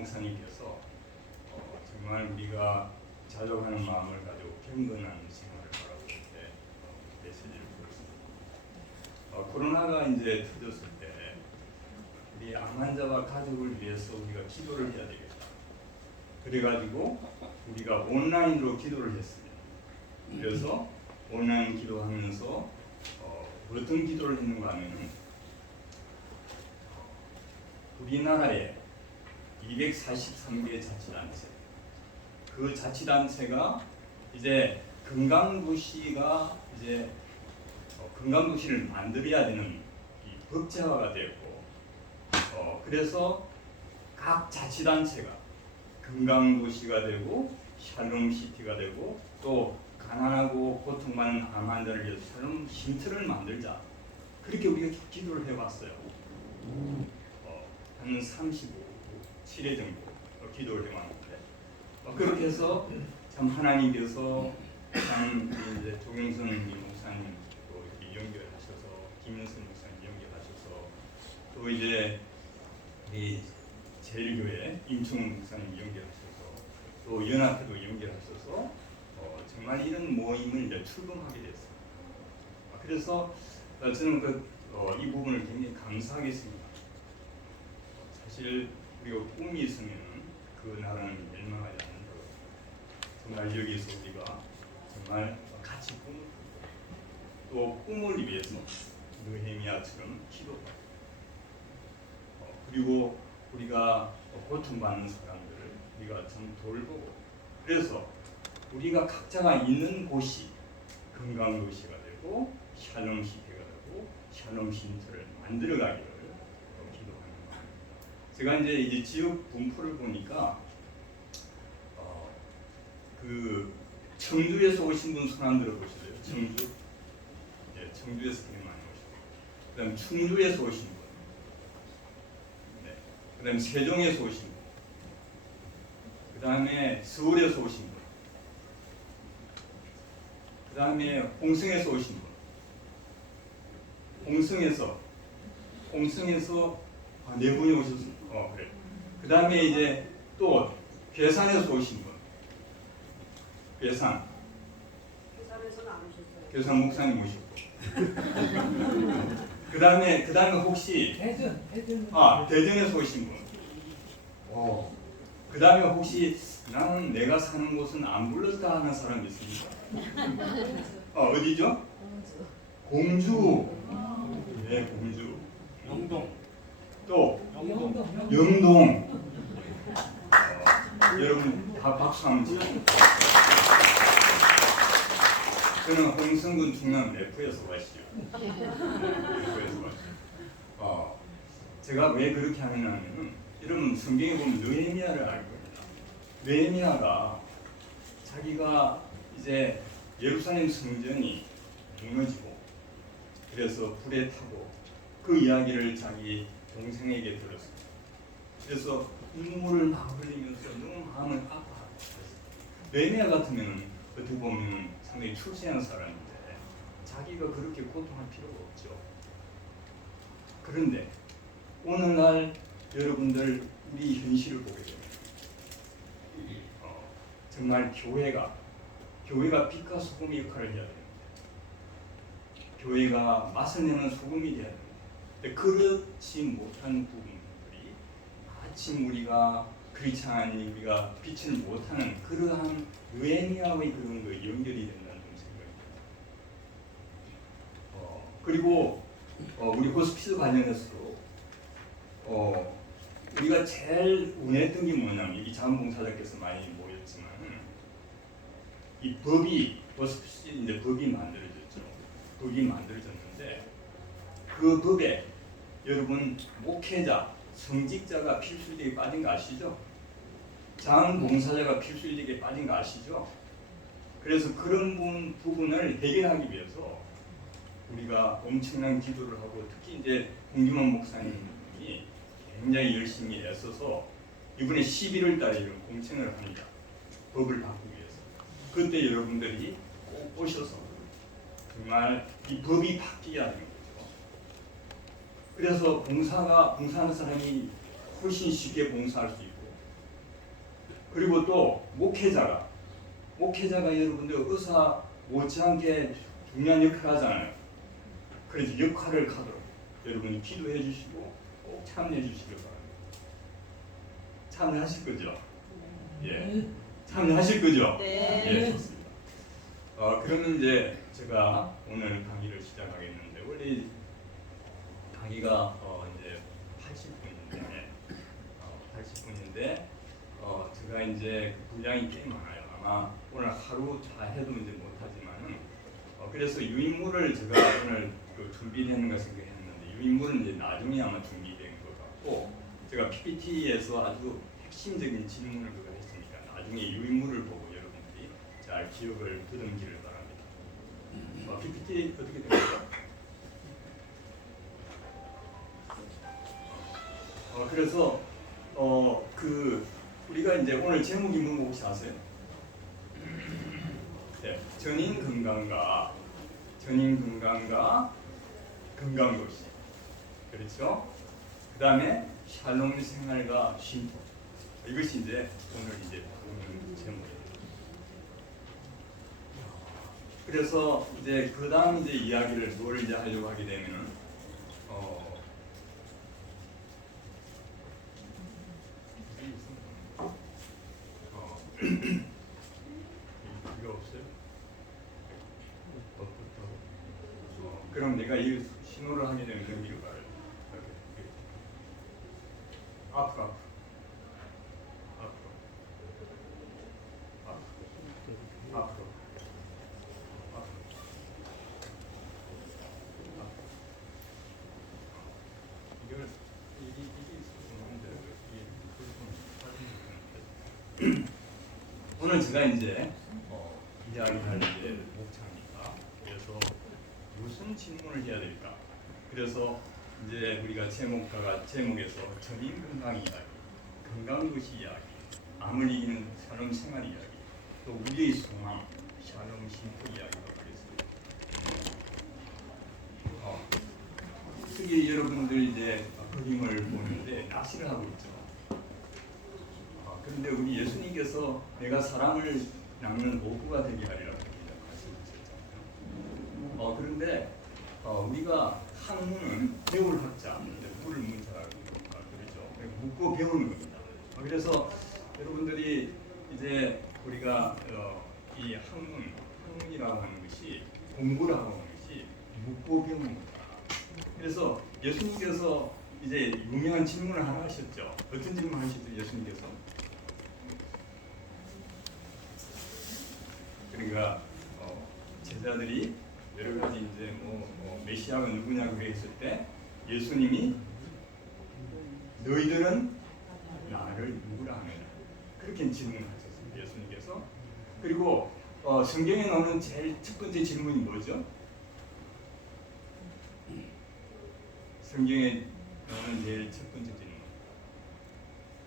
목사님께서 정말 우리가 자족하는 마음을 가지고 경건한 생활을 바라고 있는데 메시지를 들었습니다. 코로나가 이제 터졌을 때 우리 암 환자와 가족을 위해서 우리가 기도를 해야 되겠다. 그래가지고 우리가 온라인으로 기도를 했습니다. 그래서 온라인 기도하면서 어떤 기도를 했는가 하면은 우리나라에 243개 자치단체, 그 자치단체가 이제 건강도시가 이제 건강도시를 만들어야 되는 이 법제화가 되었고, 그래서 각 자치단체가 건강도시가 되고 샬롬시티가 되고 또 가난하고 고통받는 암 환자를 위해서 샬롬 쉼터를 만들자. 그렇게 우리가 기도를 해왔어요. 한 35회 정도 기도를 해왔는데 그렇게 해서 참 하나님께서 참 이제 조경선 목사님 또 이렇게 연결하셔서 김현선 목사님 연결하셔서 또 이제 이 제일교회 임충훈 목사님 연결하셔서 또 연합회도 연결하셔서 정말 이런 모임을 이제 출범하게 됐어요. 그래서 저는 이 부분을 굉장히 감사하게 생각합니다. 사실 우리가 꿈이 있으면 그 나라는 멸망하지 않는다고. 정말 여기서 우리가 정말 같이 꿈을 꾸고 또 꿈을 위해서 느헤미야처럼 기도하고 그리고 우리가 고통받는 사람들을 우리가 참 돌보고 그래서 우리가 각자가 있는 곳이 건강도시가 되고 샬롬 시대가 되고 샬롬 쉼터를 만들어가기를 기도하는 마음입니다. 제가 이제 지역 분포를 보니까 그 청주에서 오신 분 손 안 들어보실래요? 청주? 네, 청주에서 굉장히 많이 오시고 그다음 충주에서 오신 분, 네, 그다음 세종에서 오신 분, 그다음에 서울에서 오신 분, 그다음에 홍성에서 오신 분, 홍성에서 네 분이 오셨어요. 그래. 그다음에 이제 또 괴산에서 오신 분, 괴산에서는 안 오셨어요. 괴산 목사님 오셨고. 그다음에 혹시 대전에서 오신 분. 그다음에 혹시 나는 내가 사는 곳은 안 불렀다 하는 사람 있습니까? 어디죠? 공주. 네, 공주. 영동. 또 영동. 여러분 다 박수 한번 치세요. 저는 홍성군 충남 내포에서 왔시요. 내포에서 왔시요. 제가 왜 그렇게 하냐면은 여러분 성경에 보면 느헤미야를 알고 있다. 느헤미야가 자기가 이제 예루살렘 성전이 무너지고 그래서 불에 타고 그 이야기를 자기 동생에게 들었습니다. 그래서 눈물을 막 흘리면서 너무 마음을 아파하고 느헤미야 같으면 어떻게 보면 상당히 출세한 사람인데 자기가 그렇게 고통할 필요가 없죠. 그런데 오늘날 여러분들 우리 현실을 보게 되면 정말 교회가 빛과 소금의 역할을 해야 됩니다. 교회가 맛을 내는 소금이 돼야 됩니다. 근데 그렇지 못한 부분들이 마침 우리가 그렇지 않으니 우리가 빛을 못하는 그러한 느헤미야의 그런 거 연결이 된다는 생각입니다. 그리고 우리 호스피스 관련해서도 우리가 제일 운했던 게 뭐냐면 여기 자원봉사자께서 많이 모였지만 이 법이 호스피스 이제 법이 만들어졌죠. 법이 만들어졌는데 그 법에 여러분 목회자, 성직자가 필수적에 빠진 거 아시죠? 자원봉사자가 필수적에 빠진 거 아시죠? 그래서 그런 부분을 해결하기 위해서 우리가 엄청난 기도를 하고 특히 이제 홍규만 목사님이 굉장히 열심히 애써서 이번에 11월 달에 이런 공청을 합니다. 법을 바꾸기 위해서. 그때 여러분들이 꼭 오셔서 정말 이 법이 바뀌게 하는 거죠. 그래서 봉사하는 사람이 훨씬 쉽게 봉사할 수 있고 그리고 또 목회자가 여러분들 의사 못지않게 중요한 역할을 하잖아요. 그래서 역할을 하도록 여러분이 기도해 주시고 꼭 참여해 주시길 바랍니다. 참여하실 거죠? 예. 참여하실 거죠? 네. 예, 좋습니다. 그러면 이제 제가 오늘 강의를 시작하겠는데 원래 강의가 이제 80분인데 제가 이제 분량이 꽤 많아요. 아마 오늘 하루 다 해도 이제 못하지만은 그래서 유인물을 제가 오늘 준비되는 걸 생각했는데 유인물은 이제 나중에 아마 준비된 것 같고 제가 PPT에서 아주 핵심적인 질문을 그거 했으니까 나중에 유인물을 보고 여러분들이 잘 기억을 더듬기를 바랍니다. PPT 어떻게 됩니까? 그래서 우리가 이제 오늘 제목이 뭔지 혹시 아세요? 네, 전인 건강과 건강도시. 그렇죠? 그 다음에 샬롬 생활과 쉼터. 이것이 이제 오늘 이제 보는 제목이에요. 그래서 이제 그 다음 이제 이야기를 뭘 이제 하려고 하게 되면은 이거 없어요? 그럼 내가 이 신호를 하게 되면 여기로 가요. 이렇게. 앞으로. 오늘 제가 이제 이야기할 이제 목차입니다. 그래서 무슨 질문을 해야 될까? 그래서 이제 우리가 제목에서 전인 건강 이야기, 건강도시 이야기, 암을 이기는 샬롬 생활 이야기, 또 우리의 소망, 샬롬 쉼터 이야기가 되겠습니다. 특히 여러분들 이제 그림을 보는데 낚시를 하고 있죠. 그런데 우리 예수님께서 내가 사람을 낚는 도구가 되게 하리라고 말씀하셨잖아요. 그런데 우리가 학문은 배울 학자, 물을 문자라고 그러죠. 묻고 배우는 겁니다. 그래서 여러분들이 이제 우리가 이 학문이라고 하는 것이 공부라고 하는 것이 묻고 배우는 겁니다. 그래서 예수님께서 이제 유명한 질문을 하나 하셨죠. 어떤 질문 하셨죠, 예수님께서? 그러니까 제자들이 여러 가지 이제 메시아가 누구냐고 했을 때 예수님이 너희들은 나를 누구라 하느냐 그렇게 질문하셨습니다. 예수님께서. 그리고 성경에 나오는 제일 첫 번째 질문이 뭐죠? 성경에 나오는 제일 첫 번째 질문.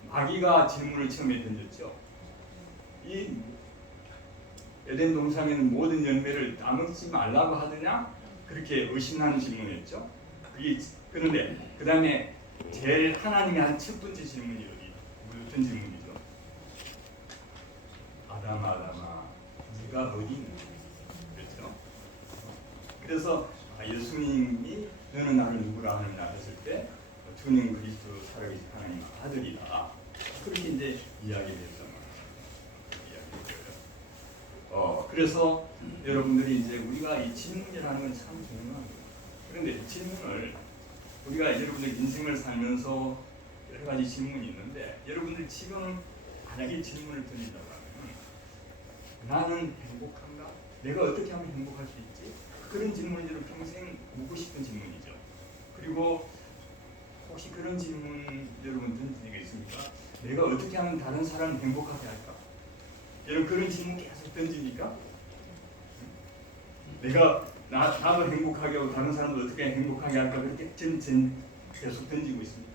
마귀가 질문을 처음에 던졌죠. 이 에덴 동산에는 모든 열매를 따먹지 말라고 하더냐? 그렇게 의심하는 질문이었죠. 그런데 그 다음에 제일 하나님이 한 첫 번째 질문이 어떤 질문이죠? 아담아, 네가 어디 있느냐? 그렇죠? 그래서 예수님이 너는 나를 누구라 하느냐 했을 때 주님 그리스도 살아계신 하나님 아들이다. 그렇게 이제 이야기했단 말이에요. 그래서 여러분들이 이제 우리가 이 질문이라는 건 참 중요한 거예요. 그런데 이 질문을 우리가 여러분들 인생을 살면서 여러 가지 질문이 있는데 여러분들 지금 만약에 질문을 드린다고 하면 나는 행복한가? 내가 어떻게 하면 행복할 수 있지? 그런 질문을 평생 묻고 싶은 질문이죠. 그리고 혹시 그런 질문 여러분 던진 적이 있습니까? 내가 어떻게 하면 다른 사람을 행복하게 할까? 여러분 그런 질문 계속 던지니까 내가 나도 행복하게 하고 다른 사람도 어떻게 행복하게 할까 그렇게 계속 던지고 있습니까?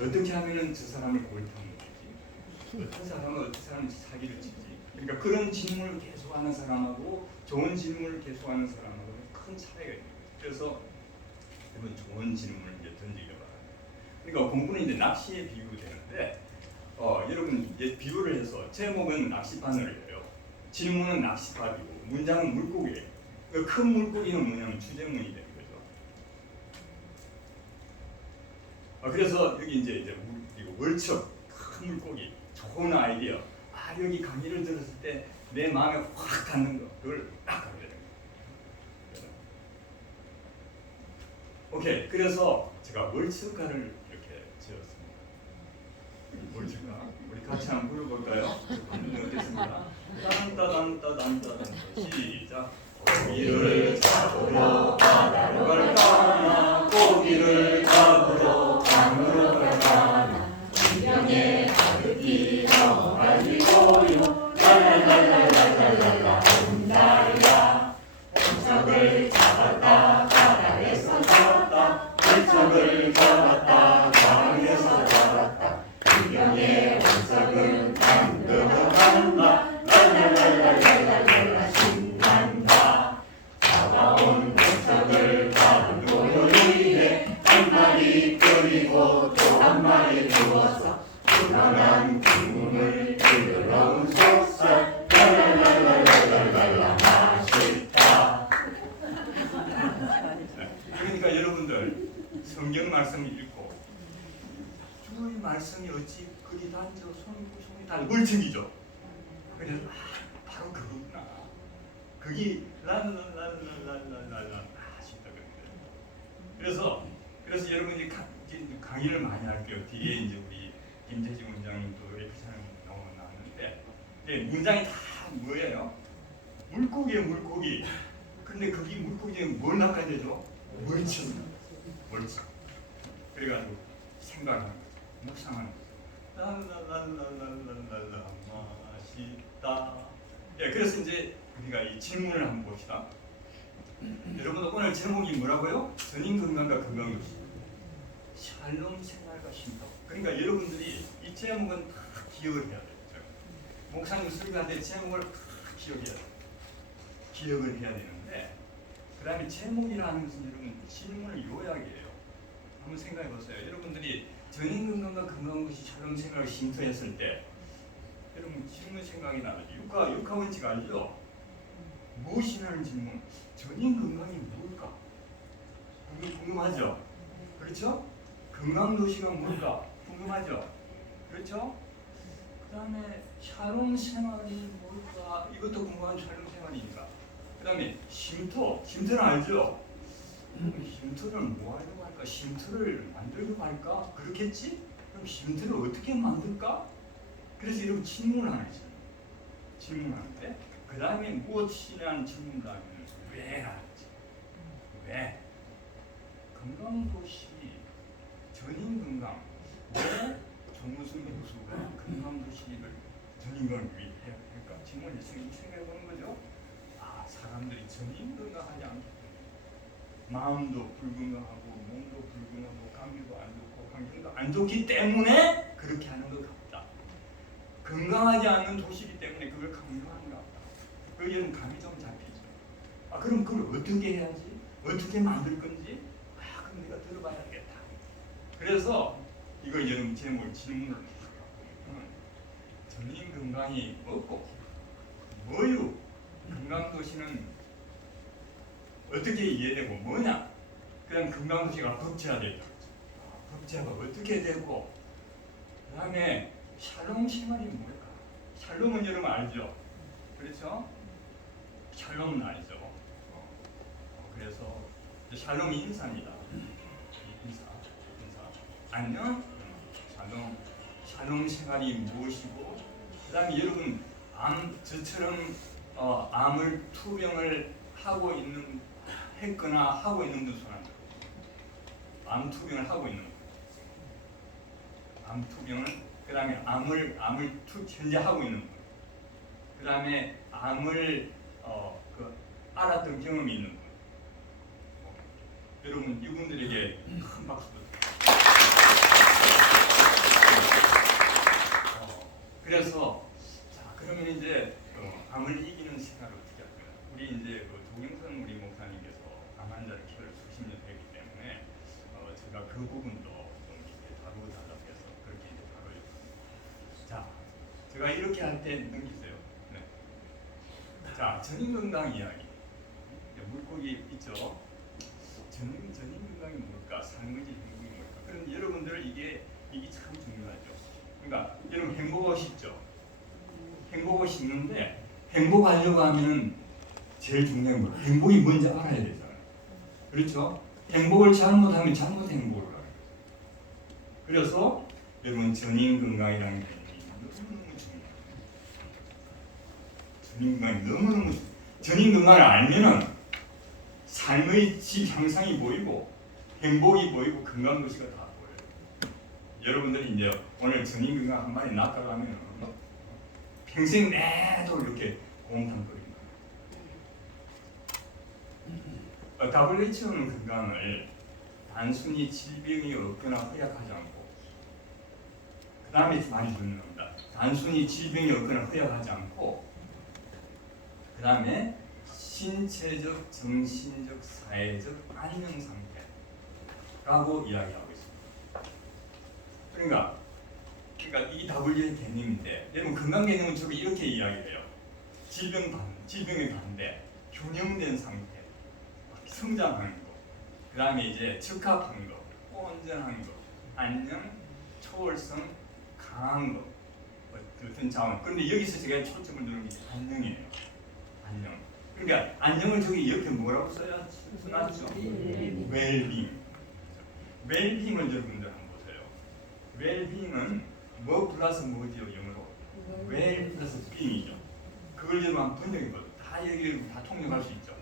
어떻게 하면은 저 사람을 골탕 먹지? 어떤 사람은 어떤 사람이 사기를 치지? 그러니까 그런 질문을 계속하는 사람하고 좋은 질문을 계속하는 사람하고 큰 차이가 있는 거죠. 그래서 여러분 좋은 질문을 이제 던지기 바랍니다. 그러니까 공부는 이제 낚시에 비유되는데 여러분 이제 비유를 해서 제목은 낚시바늘이에요. 질문은 낚시밥이고 문장은 물고기예요. 그 큰 물고기는 뭐냐면 주제문이 되는 거죠. 그래서 여기 이제 월척 큰 물고기 좋은 아이디어. 여기 강의를 들었을 때 내 마음에 확 닿는 거 그걸 딱 하게 되는 거예요. 오케이. 그래서 제가 월척가를 이렇게 지었습니다. 월척가 우리 같이 한번 불러볼까요? 반응이 어땠습니까? 따단따단따단따단 시작. 고기를 잡으러 바다로 갈까나 고기를 잡으러 강으로 갈까나 인경에 가득히 넘어갈리고요 랄랄랄랄랄랄랄라 온다리야 월척을 잡았다 바다에서 잡았다 월척을 잡았다 강에서 잡았다 인경에 월척은 강들어간다 랄랄랄랄랄랄라 신난다 잡아온 월척을 바른 도요리에 한 마리 끓이고 또 한 마리 구워서 불어난 국물을 부드러운 속살 랄랄랄랄랄랄라 맛있다. 그러니까 여러분들 성경 말씀을 읽고 주의 말씀이 어찌 그리 단저 손이 단 물증이죠. 그래서 바로 그거구나. 그게 랄랄랄랄랄랄랄라 맛있다 그랬어요. 그래서 여러분이 강의를 많이 할게요. 뒤에 이제 우리 김태지 원장님도 에피소드 나왔는데 문장이 다 뭐예요? 물고기예요, 물고기. 근데 거기 물고기에 뭘 낚아야 되죠? 월척. 그래가지고 생각하는 거죠. 묵상하는 거죠. 랄랄랄랄랄랄라 맛있다. 그래서 이제 우리가 이 질문을 한번 봅시다. 여러분 오늘 제목이 뭐라고요? 전인 건강과 건강도시. 샬롬 생활과 신도. 그러니까 여러분들이 이 제목은 다 기억을 해야 되죠. 목사님 설교하는데 제목을 다 기억을 해야 되는데 그 다음에 제목이라는 것은 여러분 질문의 요약이에요. 한번 생각해 보세요. 여러분들이 전인 건강과 건강도시 샬롬 생활과 신도 했을 때 여러분 질문 생각이 나죠. 육하 원칙 알죠? 무엇이라는 질문. 전인 건강이 뭘까? 궁금하죠? 그렇죠? 건강도시가 뭘까? 궁금하죠? 그렇죠? 그 다음에 샬롬 생활이 뭘까? 이것도 궁금한 샬롬 생활이니까. 그 다음에 쉼터는 알죠? 쉼터를 뭐 하려고 할까? 쉼터를 만들려고 할까? 그렇겠지? 그럼 쉼터를 어떻게 만들까? 그래서 여러분 질문하는데 그 다음에 무엇이라는 질문을 하면 왜라는 왜? 건강도시 전인 건강 왜 정무승 교수가 건강도시를 전인건강을 위해 할까? 질문을 생각해 보는 거죠. 사람들이 전인 건강하지 않기 때문에 마음도 불건강하고 몸도 불건강하고 감기도 안 좋고 환경도 안 좋기 때문에 그렇게 하는 것 같다. 건강하지 않은 도시이기 때문에 그걸 강조하는 것 같다. 여러분 감이 좀 잡히죠. 그럼 그걸 어떻게 해야지? 어떻게 만들 건지? 그럼 내가 들어봐야겠다. 그래서 이걸 여러분 제목을 질문을 전인 건강이 뭐고 뭐유? 건강도시는 어떻게 이해되고 뭐냐? 그냥 건강도시가 법제화되죠. 법제화가 어떻게 되고 그 다음에 샬롬 생활이 뭘까? 샬롬은 여러분 알죠? 그렇죠? 샬롬은 알죠? 그래서 샬롬이 인사입니다. 인사. 안녕. 샬롬 생활이 무엇이고 그 다음에 여러분 저처럼 암을 투병을 했거나 하고 있는 분 손 안 들어. 암 투병을 하고 있는 분. 암 투병을 그 다음에 암을 현재 하고 있는 분. 그 다음에 암을 알았던 경험이 있는 분. 여러분 이분들에게 큰 박수 부탁드립니다. 그래서 그러면 이제 암을 이기는 생활을 어떻게 할까요? 우리 이제 조경선 우리 목사님께서 암 환자를 키울 수십 년 되기 때문에 제가 그 부분도 좀 이렇게 다루어달라고 해서 그렇게 이제 다뤄요. 제가 이렇게 할 때 넘기세요. 네. 자, 전인 건강 이야기. 물고기 있죠. 전인 건강이 뭘까? 삶의 질 행복이 뭘까? 그런데 여러분들 이게 참 중요하죠. 그러니까 여러분 행복하고 싶죠. 행복하고 싶는데 행복하려고 하면은 제일 중요한 건 행복이 뭔지 알아야 되잖아요. 그렇죠? 행복을 잘못하면 잘못 행복을 하는 거예요. 그래서 여러분 전인 건강이라는 개념이 너무너무 중요해요. 전인 건강이 너무너무 중요해요. 전인 건강을 알면은 삶의 질 향상이 보이고 행복이 보이고 건강 도시가 다 보여요. 여러분들이 이제 오늘 전인 건강 한 마리 낚아가면 평생 내도 이렇게 곰탕거립니다. WHO는 건강을 단순히 질병이 없거나 허약하지 않고 그 다음에 많이 듣는 겁니다. 단순히 질병이 없거나 허약하지 않고 그 다음에 신체적, 정신적, 사회적 안녕 상태라고 이야기하고 있습니다. 그러니까 이 WHO의 개념인데 여러분 건강 개념은 주로 이렇게 이야기해요. 질병의 반대, 균형된 상태, 성장하는 거, 그 다음에 이제 적합한 거, 온전한 거, 안녕, 초월성, 강한 거, 어떤 자원. 그런데 여기서 제가 초점을 두는 게 안녕이에요. 안녕. 그러니까 안녕을 저기 옆에 뭐라고 써놨죠? 웰빙. 웰빙을 여러분들 한번 보세요. 웰빙은 뭐 플러스 뭐지요? 영어로 웰 플러스 빙이죠. 그걸 여러분 한번 번역해봐요. 다 여기 다 통역할 수 있죠.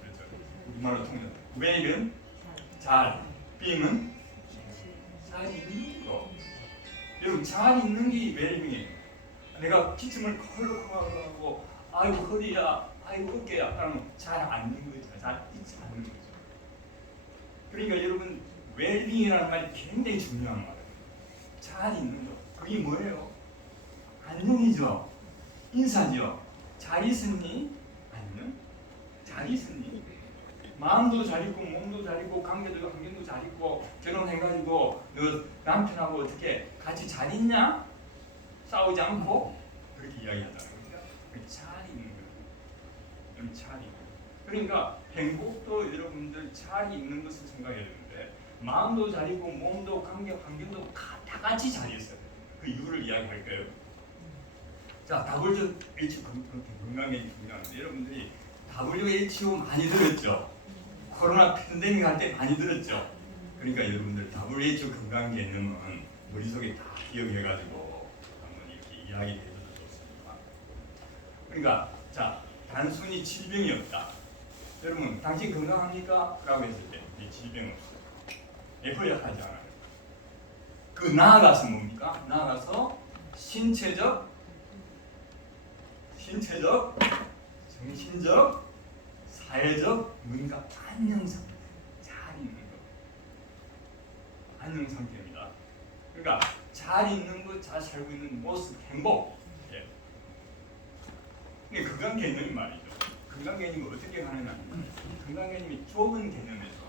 그렇죠. 우리말로 통역. 웰은 잘, 빙은 잘 있는 거. 여러분 잘 있는 게 웰빙이에요. 내가 기침을 컬럭컬럭하고 아이고 허리야, 아이고 어깨야, 그러면 잘 앉는 거죠. 잘 있지 않는 거죠. 그러니까 여러분 웰빙이라는 말이 굉장히 중요한 말이에요. 잘 있는 거. 그게 뭐예요? 안녕이죠. 인사죠. 잘 있으니? 안녕? 잘 있으니? 마음도 잘 있고 몸도 잘 있고 환경도 잘 있고 결혼해가지고 너 남편하고 어떻게 같이 잘 있냐? 싸우지 않고 그렇게 이야기하잖아요. 그러니까 잘 있는 거예요. 잘 있는 거예요. 그러니까 행복도 여러분들 잘 있는 것을 생각해야 되는데 마음도 잘 있고 몸도 환경도 다 같이 잘 있어요. 그 이유를 이야기할까요? 자, WHO 건강이 중요한데 여러분들이 WHO 많이 들었죠? 코로나 팬데믹 할 때 많이 들었죠? 그러니까 여러분들 WHO 건강 개념은 머릿속에 다 기억해가지고 한번 이렇게 이야기해줘도 좋습니다. 그러니까 자, 단순히 질병이 없다. 여러분 당신 건강합니까? 라고 했을 때 질병 없어요. 허약하지 않아요. 그 나아가서 뭡니까? 나아가서 신체적, 정신적, 사회적, 뭔가 안녕 상태, 잘 있는 것, 안녕 상태입니다. 그러니까 잘 있는 것, 잘 살고 있는 모습, 행복. 예. 근데 건강 개념이 말이죠. 건강 개념이 어떻게 가느냐? 건강 개념이 좁은 개념에서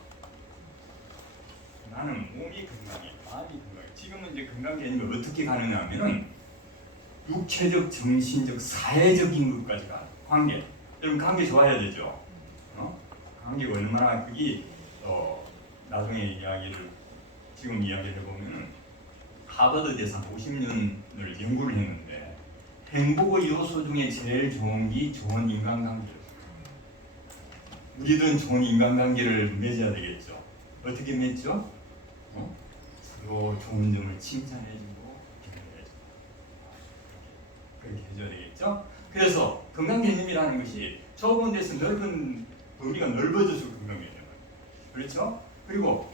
나는 몸이 건강해, 마음이 건강해. 지금은 이제 건강 개념이 어떻게 가느냐면은 육체적, 정신적, 사회적인 것까지 가. 관계. 여러분 관계 좋아야 되죠. 관계가 얼마나 그게 나중에 이야기를 지금 이야기를 해보면은 하버드 대상 50년을 연구를 했는데 행복의 요소 중에 제일 좋은 게 좋은 인간관계. 우리들은 좋은 인간관계를 맺어야 되겠죠. 어떻게 맺죠? 서로 좋은 점을 칭찬해주고 격려해주고 그렇게 해줘야 되겠죠. 그래서 건강 개념이라는 것이 좁은 데서 넓은 범위가 넓어져서 건강 개념. 그렇죠? 그리고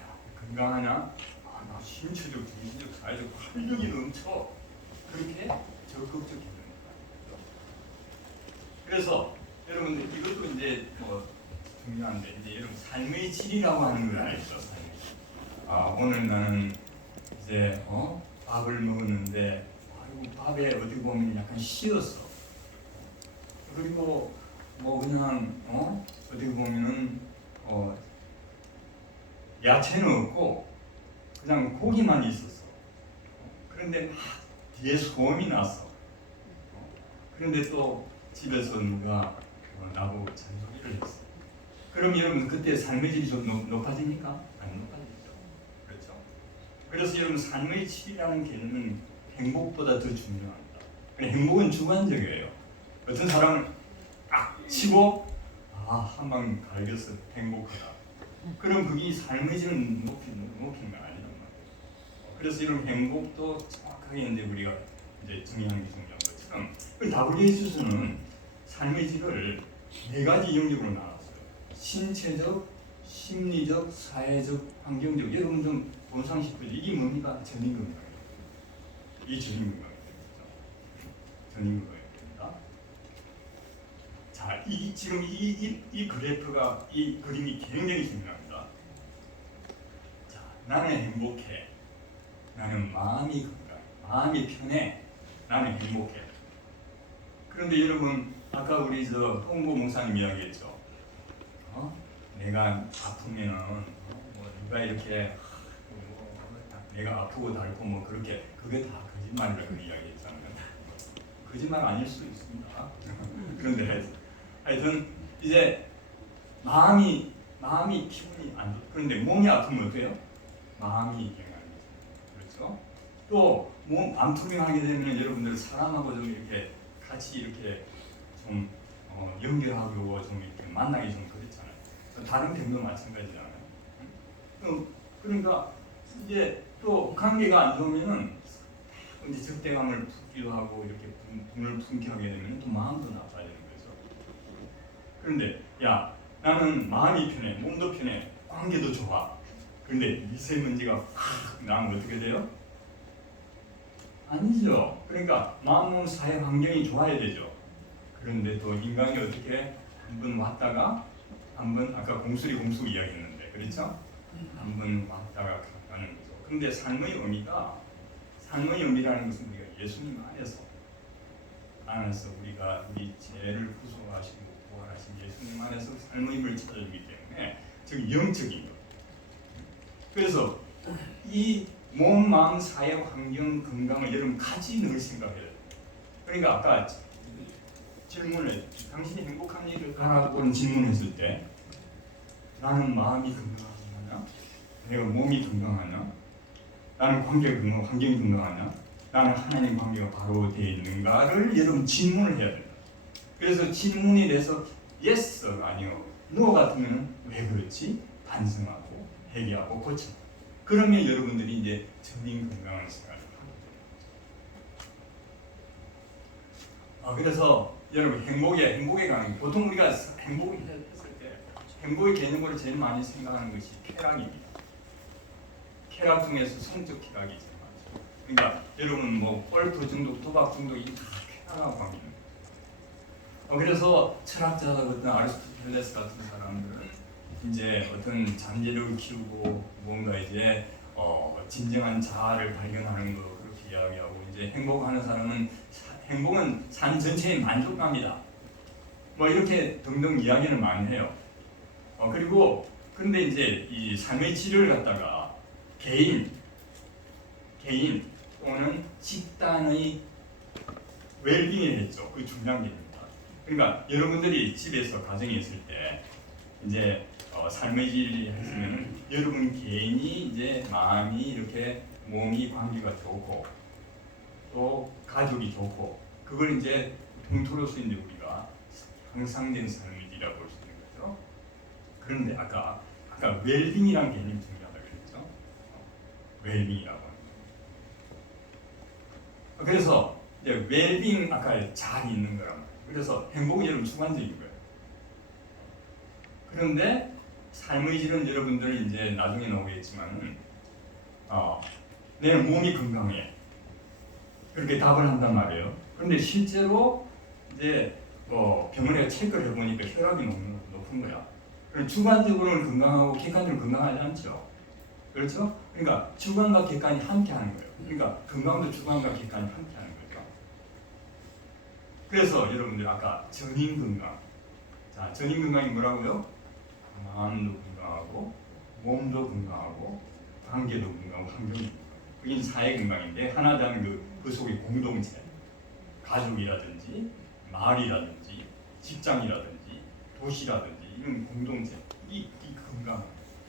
야, 건강하냐? 나 신체적, 정신적, 사회적 활력이 넘쳐. 그렇게 적극적 개념입니다. 그래서 여러분들 이것도 이제 중요한데 이제 여러분 삶의 질이라고 하는 걸 알죠. 오늘 나는 이제 밥을 먹었는데 아이고 밥에 어디 보면 약간 쉬었어. 그리고 그냥 어떻게 보면은 야채는 없고 그냥 고기만 있었어. 그런데 막 뒤에 소음이 났어. 그런데 또 집에서 누가 나보고 잔소리를 했어. 그럼 여러분 그때 삶의 질이 좀 높아집니까? 안 높아지죠. 그렇죠. 그래서 여러분 삶의 질이라는 개념은 행복보다 더 중요합니다. 행복은 주관적이에요. 어떤 사람은 치고 한 방 갈겨서 행복하다. 그럼 그게 삶의 질을 높이는 건 아니란 말이에요. 그래서 이런 행복도 정확하게 이제 우리가 이제 정의하는 게 중요한 것처럼 WHS는 삶의 질을 4가지 영역으로 나눴어요. 신체적, 심리적, 사회적, 환경적. 여러분 좀 본상식 보죠. 이게 뭡니까? 전인 건강이에요. 이 전인 건강입니다. 전인 건강입니다. 자, 지금 이 그래프가 이 그림이 굉장히 중요합니다. 자, 나는 행복해. 나는 마음이 건강. 마음이 편해. 나는 행복해. 그런데 여러분 아까 우리 홍보 목사님 이야기했죠. 내가 아프면은 누가 이렇게 내가 아프고 닳고 그렇게 그게 다 거짓말이라고 이야기했잖아요. 거짓말 아닐 수 있습니다. 그런데 하여튼 이제 마음이 기분이 안 좋. 그런데 몸이 아프면 어때요? 마음이 영향을 그렇죠? 또 몸 암투병하게 되면 여러분들 사람하고 좀 이렇게 같이 이렇게 좀 연결하고 좀 이렇게 만나기 좀 그렇잖아요. 다른 병도 마찬가지잖아요. 그러니까 이제 또 관계가 안 좋으면은 이제 적대감을 품기도 하고 이렇게 분을 품게 하게 되면 또 마음도 나빠지는 거죠. 그런데 야 나는 마음이 편해, 몸도 편해, 관계도 좋아. 그런데 미세먼지가 확 나면 어떻게 돼요? 아니죠. 그러니까 마음, 몸, 사회 환경이 좋아야 되죠. 그런데 또 인간이 어떻게 한 번 왔다가 한 번 아까 공수리 이야기했는데 그렇죠? 한 번 왔다가 가는 거죠. 그런데 삶의 의미라는 것은 우리가 예수님 안에서 우리가 우리 죄를 구속하시고 부활하신 예수님 안에서 삶의 의미를 찾아주기 때문에 즉 영적인 것. 그래서 이 몸, 마음, 사회, 환경, 건강을 여러분 같이 늘 생각해야 돼요. 그러니까 아까 질문을 당신이 행복한 일을 하라고 질문했을 때 나는 마음이 건강하냐? 내가 몸이 건강하냐? 나는 환경이 건강하냐? 나는 하나님 관계가 바로 되어 있는가를 여러분 질문을 해야 된다. 그래서 질문이 돼서 yes, 아니요, no 같으면 왜 그렇지? 반성하고 회개하고 고쳐. 그러면 여러분들이 이제 전인 건강을 생각을 하게 됩니다. 그래서 여러분 행복에 관한 보통 우리가 행복을 했을 때 행복의 개념으로 제일 많이 생각하는 것이 쾌락입니다. 쾌락 중에서 성적 쾌락이 제일 많죠. 그러니까 여러분 골프 중독, 도박 중독이 다 쾌락하고 합니다. 그래서 철학자들 어떤 아리스토텔레스 같은 사람들은 이제 어떤 잠재력을 키우고 뭔가 이제 진정한 자아를 발견하는 거 그렇게 이야기하고 이제 행복하는 사람은 행복은 삶 전체에 만족합니다. 이렇게 등등 이야기를 많이 해요. 그리고 근데 이제 이 삶의 질을 갖다가 개인 또는 집단의 웰빙을 했죠. 그 중요한 게 있습니다. 그러니까 여러분들이 집에서 가정에 있을 때 이제 삶의 질이 했으면 여러분 개인이 이제 마음이 이렇게 몸이 관계가 좋고 또 가족이 좋고 그걸 이제 동토로서 이제 우리가 향상된 삶의 질이라고 볼 수 있는 거죠. 그런데 아까 웰빙이라는 개념이 중요하다고 그랬죠. 웰빙이라고. 그래서 이제 웰빙 아까 잘 있는 거란 말이에요. 그래서 행복은 여러분 주관적인 거예요. 그런데 삶의 질은 여러분들 이제 나중에 나오겠지만은 내 몸이 건강해 그렇게 답을 한단 말이에요. 그런데 실제로 이제 병원에 체크를 해보니까 혈압이 높은 거야. 그럼 주관적으로는 건강하고 객관적으로 건강하지 않죠. 그렇죠? 그러니까 주관과 객관이 함께하는 거예요. 그러니까 건강도 주관과 객관이 함께하는 거죠. 그래서 여러분들 아까 전인 건강. 자, 전인 건강이 뭐라고요? 마음도 건강하고 몸도 건강하고 관계도 건강하고 환경도 건강하고 그게 사회 건강인데 하나라는 그 속에 공동체 가족이라든지 마을이라든지 직장이라든지 도시라든지 이런 공동체 이 건강.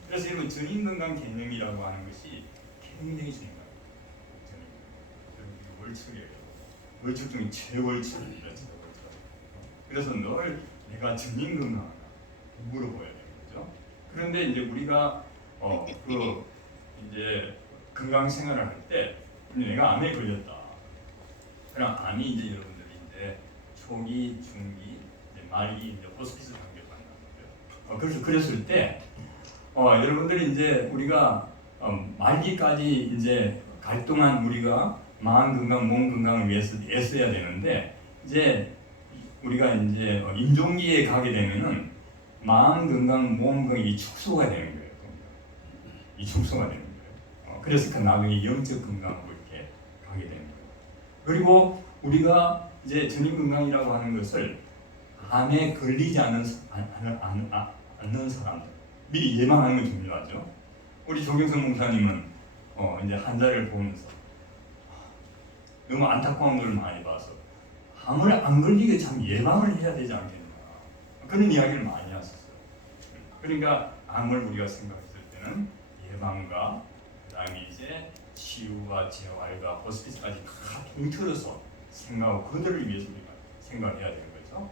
그래서 이런 전인 건강 개념이라고 하는 것이 굉장히 중요해요. 월척이에요. 월척 중에 최월척입니다. 그래서 늘 내가 전인 건강하나 물어봐야 되는 거죠. 그런데 이제 우리가 이제 건강 생활을 할 때 내가 암에 걸렸다. 그럼 암이 이제 여러분들이 이제 초기, 중기, 이제 말기, 이제 호스피스 단계로 간다는 거예요. 그랬을 때 여러분들이 이제 우리가 말기까지 이제 갈 동안 우리가 마음 건강, 몸 건강을 위해서 애써야 되는데 이제 우리가 이제 임종기에 가게 되면은 마음 건강, 몸 건강이 축소가 되는 거예요. 이 축소가 되는 거예요. 그래서 그 나중에 영적 건강으로 이렇게 가게 되는 거예요. 그리고 우리가 이제 전인 건강이라고 하는 것을 암에 걸리지 않는 사람들 미리 예방하는 게 중요하죠. 우리 조경선 목사님은 이제 환자를 보면서 너무 안타까운 걸 많이 봐서 암을 안 걸리게 참 예방을 해야 되지 않겠나 그런 이야기를 많이 하셨어요. 그러니까 암을 우리가 생각했을 때는 예방과 그다음에 이제 치유와 재활과 호스피스까지 다 통틀어서 생각하고 그들을 위해서 우리가 생각해야 되는 거죠.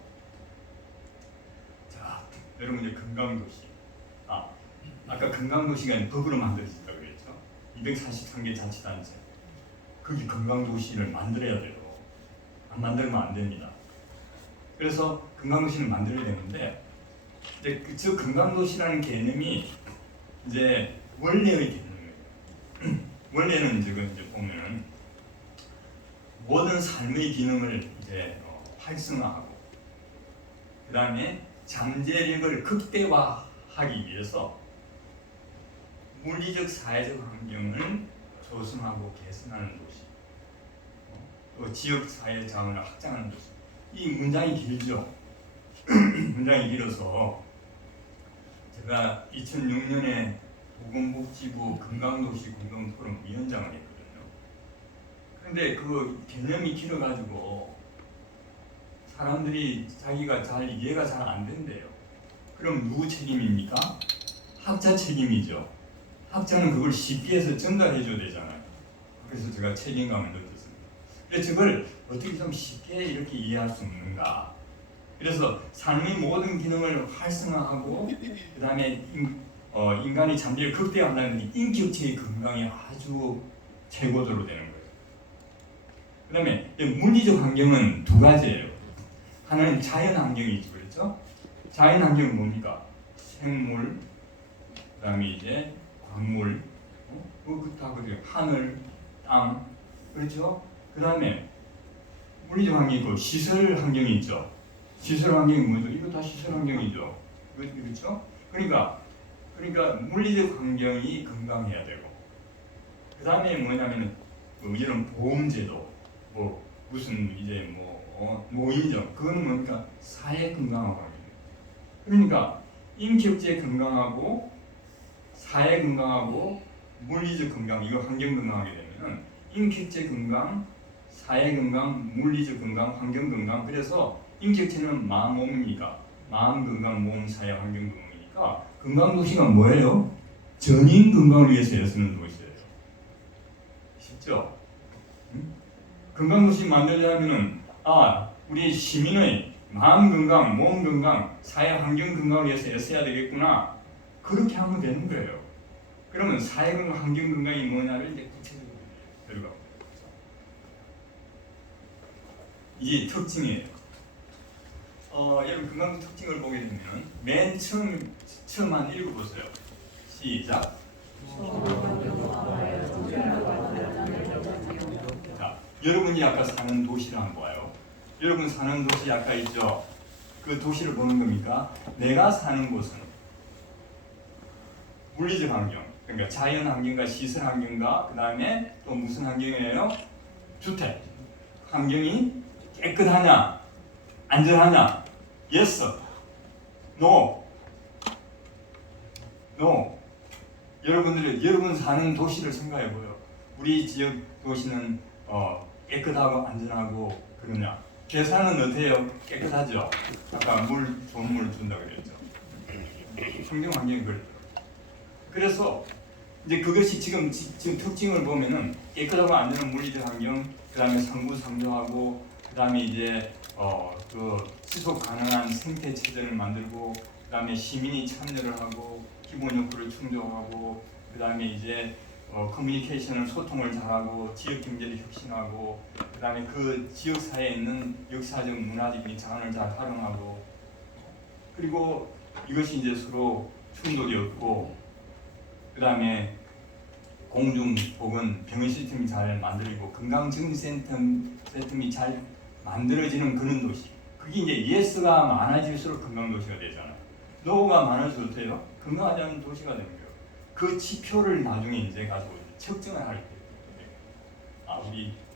자, 여러분 이제 건강도시. 아까 건강도시가 법으로 만들어졌다고 그랬죠. 243개 자치단체. 거기 건강도시를 만들어야 돼요. 안 만들면 안 됩니다. 그래서 건강도시를 만들어야 되는데 이제 저 건강도시라는 개념이 이제 원래의 개념이에요. 원래는 이제 보면은 모든 삶의 기능을 이제 활성화하고 그 다음에 잠재력을 극대화하기 위해서 물리적 사회적 환경을 조성하고 개선하는 도시, 또 지역 사회 자원을 확장하는 도시. 이 문장이 길죠. 문장이 길어서 제가 2006년에 보건복지부 건강도시 공동토론 위원장을 했거든요. 그런데 그 개념이 길어가지고 사람들이 자기가 잘 이해가 잘 안 된대요. 그럼 누구 책임입니까? 학자 책임이죠. 학자는 그걸 쉽게 해서 전달해 줘야 되잖아요. 그래서 제가 책임감을 느꼈습니다. 그래서 저걸 어떻게 좀 쉽게 이렇게 이해할 수 없는가. 그래서 삶의 모든 기능을 활성화하고 그 다음에 인간의 잠재력을 극대화한다는 인격체의 건강이 아주 최고조로 되는 거예요. 그 다음에 물리적 환경은 두 가지예요. 하나는 자연 환경이죠. 그렇죠? 자연 환경은 뭡니까? 생물, 그 다음에 이제 광물, 다 그래요. 하늘, 땅, 그렇죠? 그 다음에 물리적 환경이 있고 시설 환경이 있죠. 시설 환경이 뭐죠? 이거 다 시설 환경이죠. 그렇죠? 그러니까 물리적 환경이 건강해야 되고 그 다음에 뭐냐면은 이런 보험제도, 무슨 이제 노인정, 그건 뭡니까? 사회 건강하고 그러니까 인격체 건강하고 사회 건강하고 물리적 건강, 이거 환경 건강하게 되면은 인격체 건강, 사회 건강, 물리적 건강, 환경 건강. 그래서 인격체는 마음, 몸이니까 마음 건강, 몸, 사회, 환경 건강이니까 건강도시가 뭐예요? 전인 건강을 위해서 애쓰는 도시예요. 쉽죠? 건강도시 만들려면은 우리 시민의 마음 건강, 몸 건강, 사회 환경 건강을 위해서 애써야 되겠구나. 그렇게 하면 되는 거예요. 그러면 사회 건강, 환경 건강이 뭐냐를 이제 구체적으로 들어가고 이게 특징이에요. 여러분 건강 특징을 보게 되면 맨 처음 한 읽어보세요. 시작. 자, 여러분이 아까 사는 도시를 한번 봐요. 여러분 사는 도시 아까 있죠? 그 도시를 보는 겁니까? 내가 사는 곳은 물리적 환경, 그러니까 자연 환경과 시설 환경과 그 다음에 또 무슨 환경이에요? 주택 환경이 깨끗하냐? 안전하냐? Yes, No, No. 여러분 사는 도시를 생각해 보요. 우리 지역 도시는 깨끗하고 안전하고 그러냐? 계산은 어때요? 깨끗하죠? 아까 좋은 물 준다고 그랬죠. 환경이 그렇죠. 그래서 이제 그것이 지금 특징을 보면은 깨끗하고 안전한 물리적 환경, 그 다음에 상부상조하고, 그 다음에 이제 그 지속 가능한 생태 체제를 만들고, 그 다음에 시민이 참여를 하고, 기본 욕구를 충족하고, 그 다음에 이제 커뮤니케이션을 소통을 잘하고, 지역 경제를 혁신하고, 그 다음에 그 지역 사회에 있는 역사적 문화적인 자원을 잘 활용하고, 그리고 이것이 이제 서로 충돌이 없고, 그 다음에 공중 혹은 병원 시스템이 잘 만들어지고 건강증진센터이 잘 만들어지는 그런 도시. 그게 이제 예스가 많아질수록 건강도시가 되잖아요. 노후가 많을수록 어때요? 건강하지 않은 도시가 되는 거예요. 그 지표를 나중에 이제 가지고 측정을 할 때,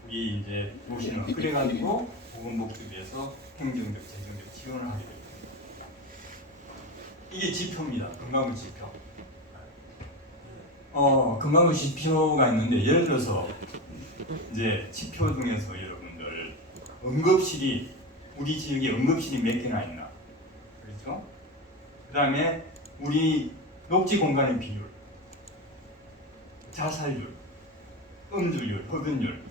우리 이제 도시는 그래가지고 보건복지부에서 행정적, 재정적 지원을 하게 됩니다. 이게 지표입니다. 건강의 지표. 건강의 지표가 있는데, 예를 들어서 이제 지표 중에서 여러분들 응급실이, 우리 지역에 응급실이 몇 개나 있나, 그렇죠? 그 다음에 우리 녹지 공간의 비율, 자살률, 음주율, 흡연율,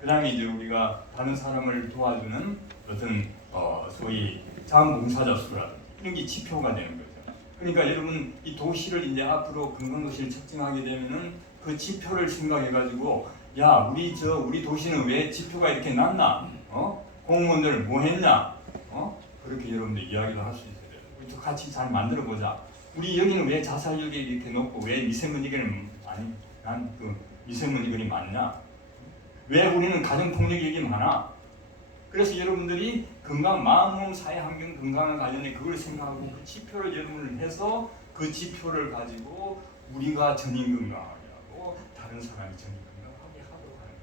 그 다음에 이제 우리가 다른 사람을 도와주는 어떤 소위 자원봉사자 수라든지 이런 게 지표가 되는 거죠. 그러니까 여러분 이 도시를 이제 앞으로 건강도시를 측정하게 되면은 그 지표를 생각해가지고, 야, 우리 도시는 왜 지표가 이렇게 낮나? 공무원들 뭐 했냐? 그렇게 여러분들 이야기를 할 수 있어야 돼요. 우리 같이 잘 만들어 보자. 우리 여기는 왜 자살률이 이렇게 높고 왜 미세먼지가 미세먼지가 많냐? 왜 우리는 가정폭력이 여기 많아? 그래서 여러분들이 건강, 마음, 몸, 사회, 환경, 건강을 관련해 그걸 생각하고 그 지표를 여러분을 해서 그 지표를 가지고 우리가 전인 건강하게 하고 다른 사람이 전인 건강하게 하도록 하는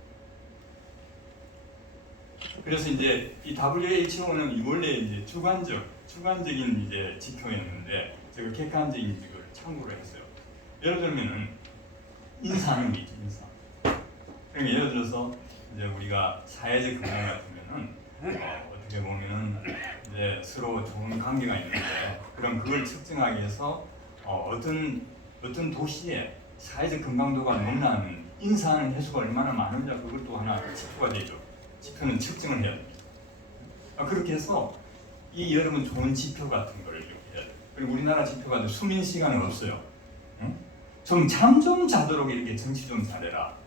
거예요. 그래서 이제 이 WHO는 원래 이제 주관적인 이제 지표였는데 제가 객관적인 걸 참고를 했어요. 예를 들면은 인사하는 게 있죠, 인사. 그러니까 예를 들어서 이제 우리가 사회적 건강 같으면은 어떻게 보면은 이제 서로 좋은 관계가 있는데, 그럼 그걸 측정하기 위해서 어떤 도시에 사회적 건강도가 높냐면 인사하는 횟수가 얼마나 많은지 그것도 하나 지표가 되죠. 지표는 측정을 해야 됩니다. 그렇게 해서 이 여러분 좋은 지표 같은 거를 이렇게 해야 돼요. 그리고 우리나라 지표가 수면 시간은 없어요. 좀 잠 좀 자도록 이렇게 정치 좀 잘해라.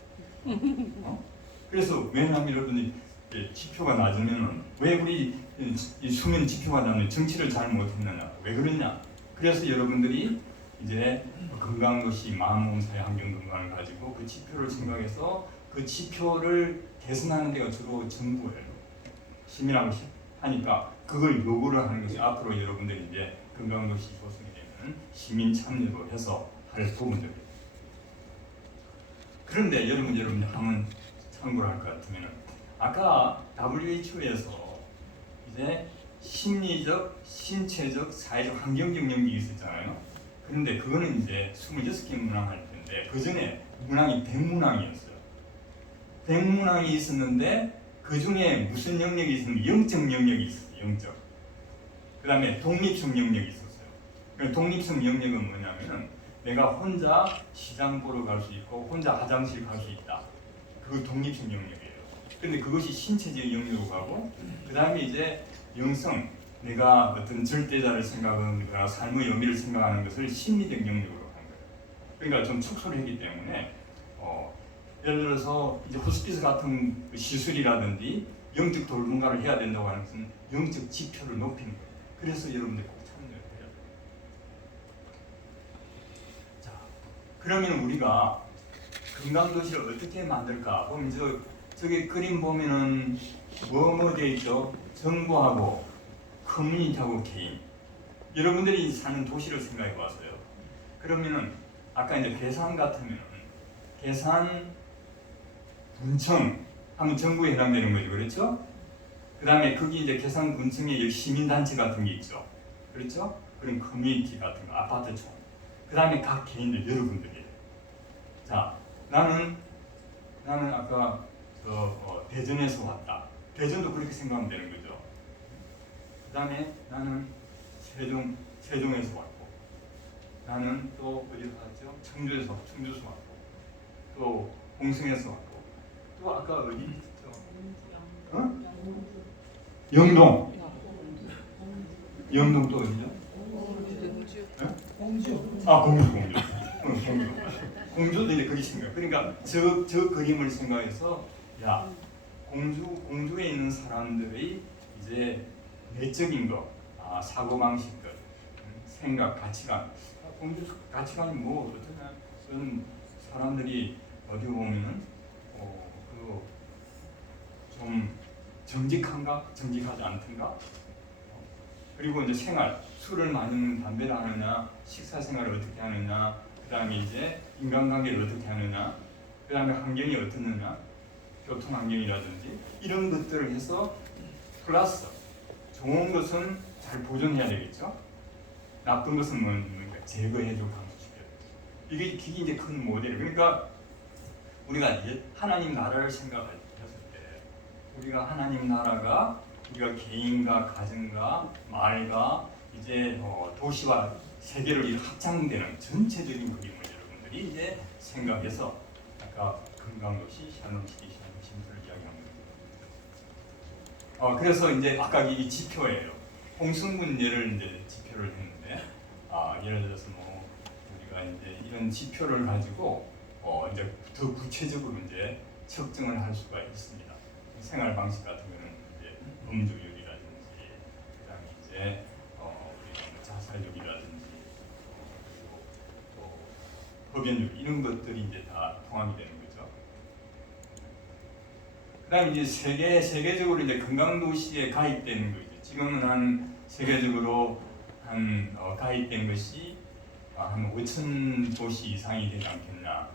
그래서 왜냐하면 여러분이 지표가 낮으면 왜 우리 이 수면 지표가 낮으면 정치를 잘 못했느냐, 왜 그러냐? 그래서 여러분들이 이제 건강도시, 마음, 몸, 사회, 환경 건강을 가지고 그 지표를 생각해서 그 지표를 개선하는 데가 주로 정부예요. 시민하고 하니까 그걸 요구를 하는 것이 앞으로 여러분들이 이제 건강도시 조성이 되면 시민 참여로 해서 할 부분들이에요. 그런데 여러분들 한번 참고를 할 것 같으면, 아까 WHO에서 이제 심리적, 신체적, 사회적, 환경적 영역이 있었잖아요. 그런데 그거는 이제 26개 문항 할 텐데, 그 전에 문항이 100문항이었어요. 100문항이 있었는데 그 중에 무슨 영역이 있었냐면 영적 영역이 있었어요. 영적. 그 다음에 독립성 영역이 있었어요. 그 독립성 영역은 뭐냐면은 내가 혼자 시장 보러 갈 수 있고 혼자 화장실 갈 수 있다. 그 독립성 영역이에요. 근데 그것이 신체적 영역으로 가고, 그 다음에 이제 영성, 내가 어떤 절대자를 생각하거나 삶의 의미를 생각하는 것을 심리적 영역으로 한 거예요. 그러니까 좀 축소를 했기 때문에 예를 들어서 이제 호스피스 같은 시술이라든지 영적 돌봄가를 해야 된다고 하는 것은 영적 지표를 높이는 거예요. 그래서 여러분들 꼭 참여해야 돼요. 자, 그러면 우리가 건강도시를 어떻게 만들까? 그럼 저기 그림 보면은 뭐 되어 있죠? 정부하고 커뮤니티하고 개인. 여러분들이 사는 도시를 생각해 봤어요. 그러면은 아까 이제 괴산 같으면은 괴산 군청 하면 정부에 해당되는 거죠, 그렇죠? 그 다음에 거기 이제 괴산 군청에 시민단체 같은 게 있죠, 그렇죠? 그런 커뮤니티 같은 거, 아파트촌. 그 다음에 각 개인들 여러분들이에요. 자, 나는 아까 대전에서 왔다. 대전도 그렇게 생각하면 되는 거죠. 그 다음에 나는 세종에서 왔고, 나는 또 어디서 왔죠? 청주에서 왔고, 또 홍성에서 왔고, 또 아까 어디 있었죠? 영동. 영동 또 어디죠? 공주. 아, 공주. 공주도 이제 그리 생각. 그러니까 저 그림을 생각해서 야, 공주에 있는 사람들의 이제 내적인 거, 사고 방식들, 생각, 가치관. 공주 가치관이 뭐 어떠냐? 저는 사람들이 어디 보면은 좀 정직한가, 정직하지 않던가. 그리고 이제 생활, 술을 많이 먹는 담배를 하느냐, 식사 생활을 어떻게 하느냐, 그 다음에 이제 인간관계를 어떻게 하느냐, 그 다음에 환경이 어떻느냐, 교통 환경이라든지 이런 것들을 해서 플러스 좋은 것은 잘 보존해야 되겠죠. 나쁜 것은 뭔가 제거해주고 감소시켜. 이게 이제 큰 모델이에요. 그러니까 우리가 이제 하나님 나라를 생각했을 때, 우리가 하나님 나라가 우리가 개인과 가정과 마을과 이제 도시와 세계를 합창되는 전체적인 그림을 여러분들이 이제 생각해서 아까 건강도시, 샬롬시티, 샬롬심수를 이야기합니다. 그래서 이제 아까 이 지표예요. 홍성군 예를 이제 지표를 했는데, 예를 들어서 뭐 우리가 이제 이런 지표를 가지고 이제 더 구체적으로 이제 측정을 할 수가 있습니다. 생활 방식 같은 경우는 이제 음주율이라든지, 그다음에 이제 우리가 자살률이라든지, 그리고 또 흡연율 이런 것들이 이제 다 포함이 되는 거죠. 그다음에 이제 세계적으로 이제 건강도시에 가입되는 거죠. 지금은 한 세계적으로 한 가입된 것이 한 5천 도시 이상이 되지 않겠나.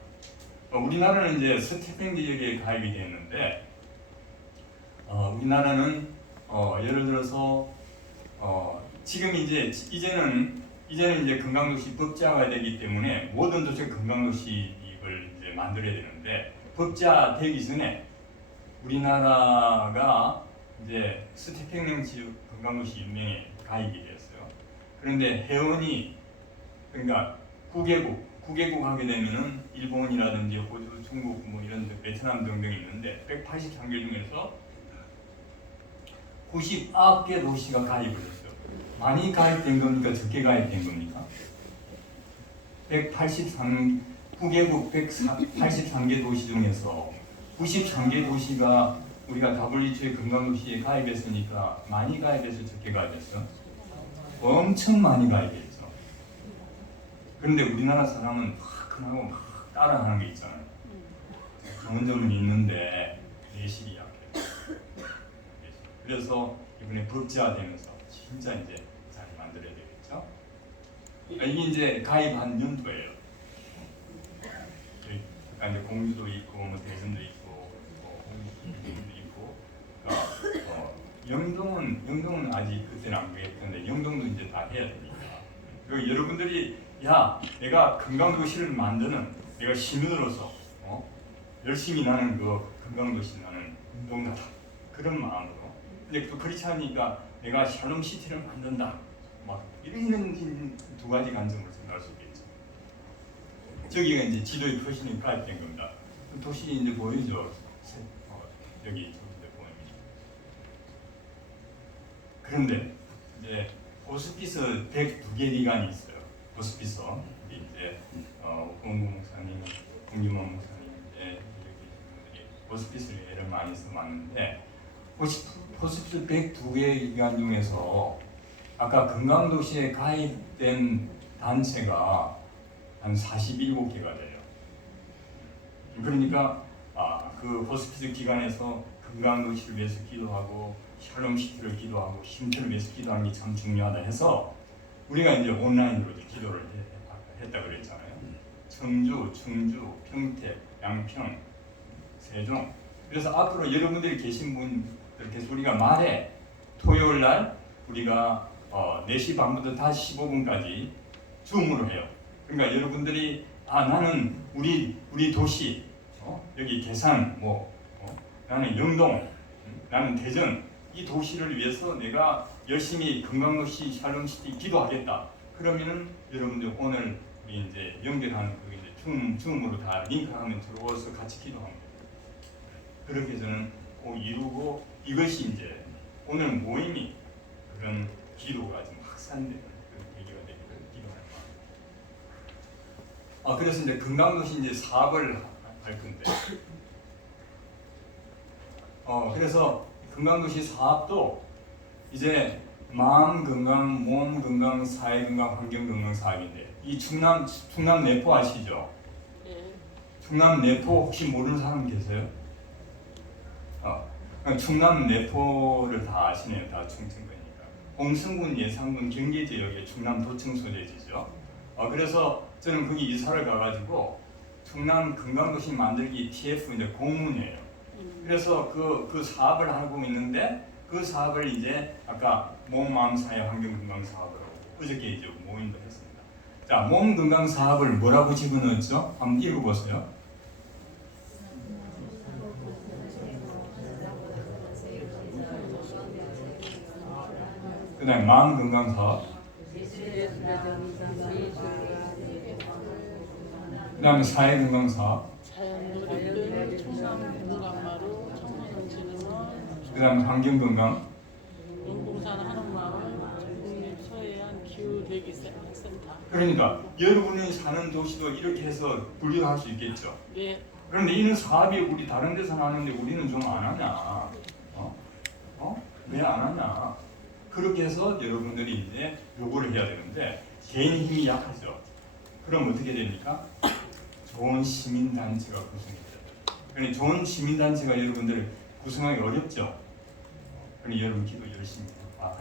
우리나라는 이제 스테핑 지역에 가입이 됐는데, 우리나라는 예를 들어서 지금 이제는 이제 건강도시 법제화가 되기 때문에 모든 도시의 건강도시를 이제 만들어야 되는데, 법제화 되기 전에 우리나라가 이제 스테핑령 지역 건강도시 연맹에 가입이 되었어요. 그런데 회원이, 그러니까 9개국 하게 되면은 일본이라든지 호주, 중국, 뭐 이런 베트남 등등 있는데 183개 중에서 99개 도시가 가입을 했어요. 많이 가입된 겁니까? 적게 가입된 겁니까? 9개국 183개 도시 중에서 93개 도시가 우리가 WHO의 건강도시에 가입했으니까 많이 가입해서 적게 가입했어? 엄청 많이 가입했죠. 그런데 우리나라 사람은 화끈하고 막 따라하는 게 있잖아요. 좋은 점은 있는데 내실이 약해요. 그래서 이번에 법제화되면서 진짜 이제 잘 만들어야 되겠죠. 이게 이제 가입한 연도예요. 그러니까 이제 공주도 있고, 뭐 대전도 있고, 홍성도 있고, 영동은 아직 그때는 안 그랬는데 영동도 이제 다 해야 됩니다. 그리고 여러분들이 내가 건강도시를 만드는 내가 시민으로서 열심히 나는 그 건강도시 나는 운동가다 그런 마음으로. 근데 또 그렇지 않으니까 내가 샬롬시티를 만든다 막 이런 두 가지 관점으로 생각할 수 있겠죠. 저기가 이제 지도에 표시는 가입된 겁니다. 도시 이제 보이죠. 여기 보입니다. 그런데 이제 호스피스 102개 기관이 있어요. 호스피스 이제 공구 목사님, 공규만 목사님 이제 호스피스를 예를 많이 써봤는데, 호스피스 102개 기관 중에서 아까 건강도시에 가입된 단체가 한 47개가 돼요. 그러니까 그 호스피스 기관에서 건강도시를 위해서 기도하고 샬롬시티를 기도하고 쉼터를 위해서 기도하는 게 참 중요하다 해서 우리가 이제 온라인으로 기도를 했다 그랬잖아요. 청주, 충주, 평택, 양평, 세종. 그래서 앞으로 여러분들이 계신 분들께서 우리가 말에 토요일 날 우리가 4시 반부터 5시 15분까지 줌으로 해요. 그러니까 여러분들이 나는 우리 도시 여기 계산 나는 영동 나는 대전 이 도시를 위해서 내가 열심히 건강도시 샬롬시티 기도하겠다. 그러면은 여러분들 오늘 우리 이제 연결하는 그 이제 줌으로 다 링크하면 들어와서 같이 기도합니다. 그렇게 저는 꼭 이루고 이것이 이제 오늘 모임이 그런 기도가 좀 확산되는 그런 계기가 되기를 기도하는 마음. 그래서 이제 건강도시 이제 사업을 할 건데, 그래서 건강도시 사업도 이제 마음 건강, 몸 건강, 사회 건강, 환경 건강 사업인데 이 충남 내포 아시죠? 네. 충남 내포 혹시 모르는 사람 계세요? 충남 내포를 다 아시네요. 다 충청도니까. 홍성군, 예산군, 경계 지역의 충남 도청 소재지죠. 그래서 저는 거기 이사를 가가지고 충남 건강도시 만들기 TF 이제 공문이에요. 그래서 그 사업을 하고 있는데 그 사업을 이제 아까 몸, 마음, 사회, 환경 건강 사업을 하고 어저께 이제 모임도 했습니다. 자, 몸 건강 사업을 뭐라고 집어넣었죠? 한번 읽어보세요. 그 다음에 마음 건강 사업, 그 다음에 사회 건강 사업, 자연놀이들, 충남 건강마루, 청소년진흥원, 그 다음에 환경 건강, 용궁산 한옥마을, 국립 서해안 기후대기센터. 그러니까 여러분이 사는 도시도 이렇게 해서 분류할 수 있겠죠. 네. 그런데 이런 사업이 우리 다른 데서는 하는데 우리는 좀 안 하냐? 왜 안 하냐? 그렇게 해서 여러분들이 이제 요구를 해야 되는데 개인 힘이 약하죠. 그럼 어떻게 됩니까? 좋은 시민단체가 구성이 돼요. 그러니까 좋은 시민단체가 여러분들 구성하기 어렵죠. 그러니 여러분 기도 열심히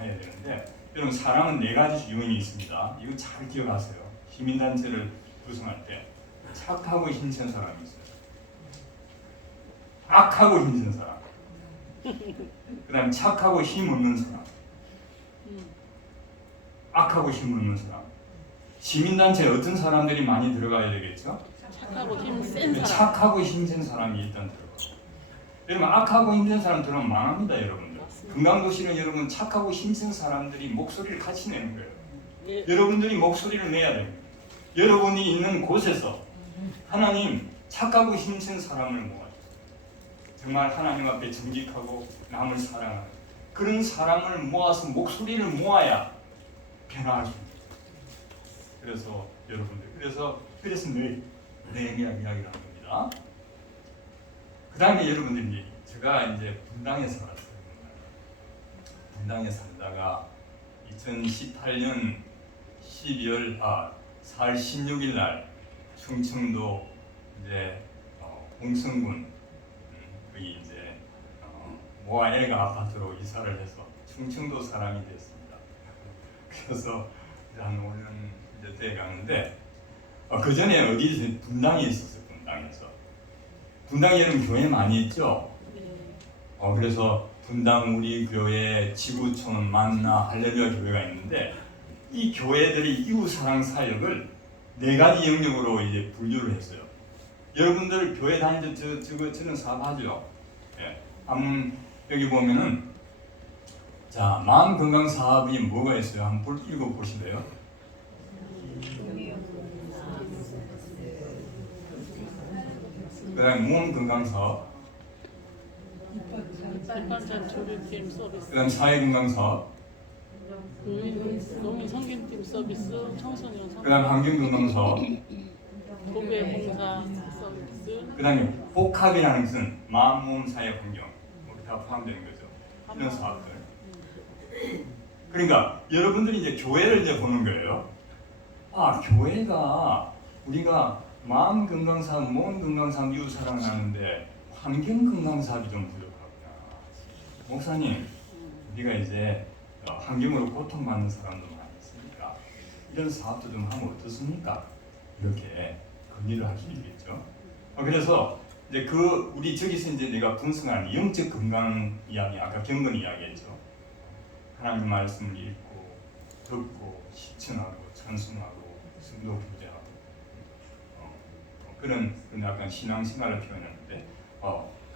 해야 되는데 여러분 사람은 네 가지 요인이 있습니다. 이거 잘 기억하세요. 시민단체를 구성할 때 착하고 힘센 사람이 있어요. 악하고 힘센 사람. 그 다음에 착하고 힘 없는 사람. 악하고 힘 없는 사람. 시민단체에 어떤 사람들이 많이 들어가야 되겠죠? 착하고 힘센 사람. 착하고 힘센 사람이 일단 들어가요. 여러분 악하고 힘센 사람 들어오면 망합니다, 여러분들. 건강도시는 여러분 착하고 힘센 사람들이 목소리를 같이 내는 거예요. 네. 여러분들이 목소리를 내야 됩니다. 여러분이 있는 곳에서 하나님 착하고 힘센 사람을 모아요. 정말 하나님 앞에 정직하고 남을 사랑하는 그런 사람을 모아서 목소리를 모아야 변화할 수 있습니다. 그래서 여러분들 그래서 이야기를 하는 겁니다. 그 다음에 여러분들 제가 이제 분당에 살았어요. 분당에 살다가 2018년 4월 16일 날 충청도 이제 홍성군 거기 이제 모아엘가 아파트로 이사를 해서 충청도 사람이 됐습니다. 그래서 한 5년 이제 돼 가는데 그 전에 어디 분당에 있었어요. 분당에 여러분 교회 많이 있죠. 그래서 분당 우리 교회 지구촌 만나 할렐루야 교회가 있는데 이 교회들이 이웃사랑 사역을 4가지 영역으로 이제 분류를 했어요. 여러분들 교회 다닐 때 저는 사업하죠. 예. 한번 여기 보면은 자 마음 건강 사업이 뭐가 있어요? 한번 읽어 보실래요? 그다음 몸 건강 사업. 백반찬 조리팀 서비스. 그다음 사회 건강 사업. 농민 성김팀 서비스, 청소년 성김. 그다음 환경 건강 사업. 도배 봉사 서비스. 그다음에 복합이라는 것은 마음, 몸, 사회, 환경 다 포함되는 거죠. 이런 사업들. 그러니까 여러분들이 이제 교회를 이제 보는 거예요. 교회가 우리가 마음 건강 사업, 몸 건강 사업 이웃 사랑하는데 환경 건강 사업이 좀 부족하구나. 목사님, 우리가 이제 환경으로 고통받는 사람도 많이 있으니까 이런 사업도 좀 하면 어떻습니까? 이렇게 건의를 할 수 있겠죠. 그래서 이제 우리 저기서 이제 내가 분석하는 영적 건강 이야기, 아까 경건 이야기했죠. 하나님 말씀을 읽고 듣고 실천하고 찬송하고 성도 부재하고 그런 약간 신앙생활을 표현하는데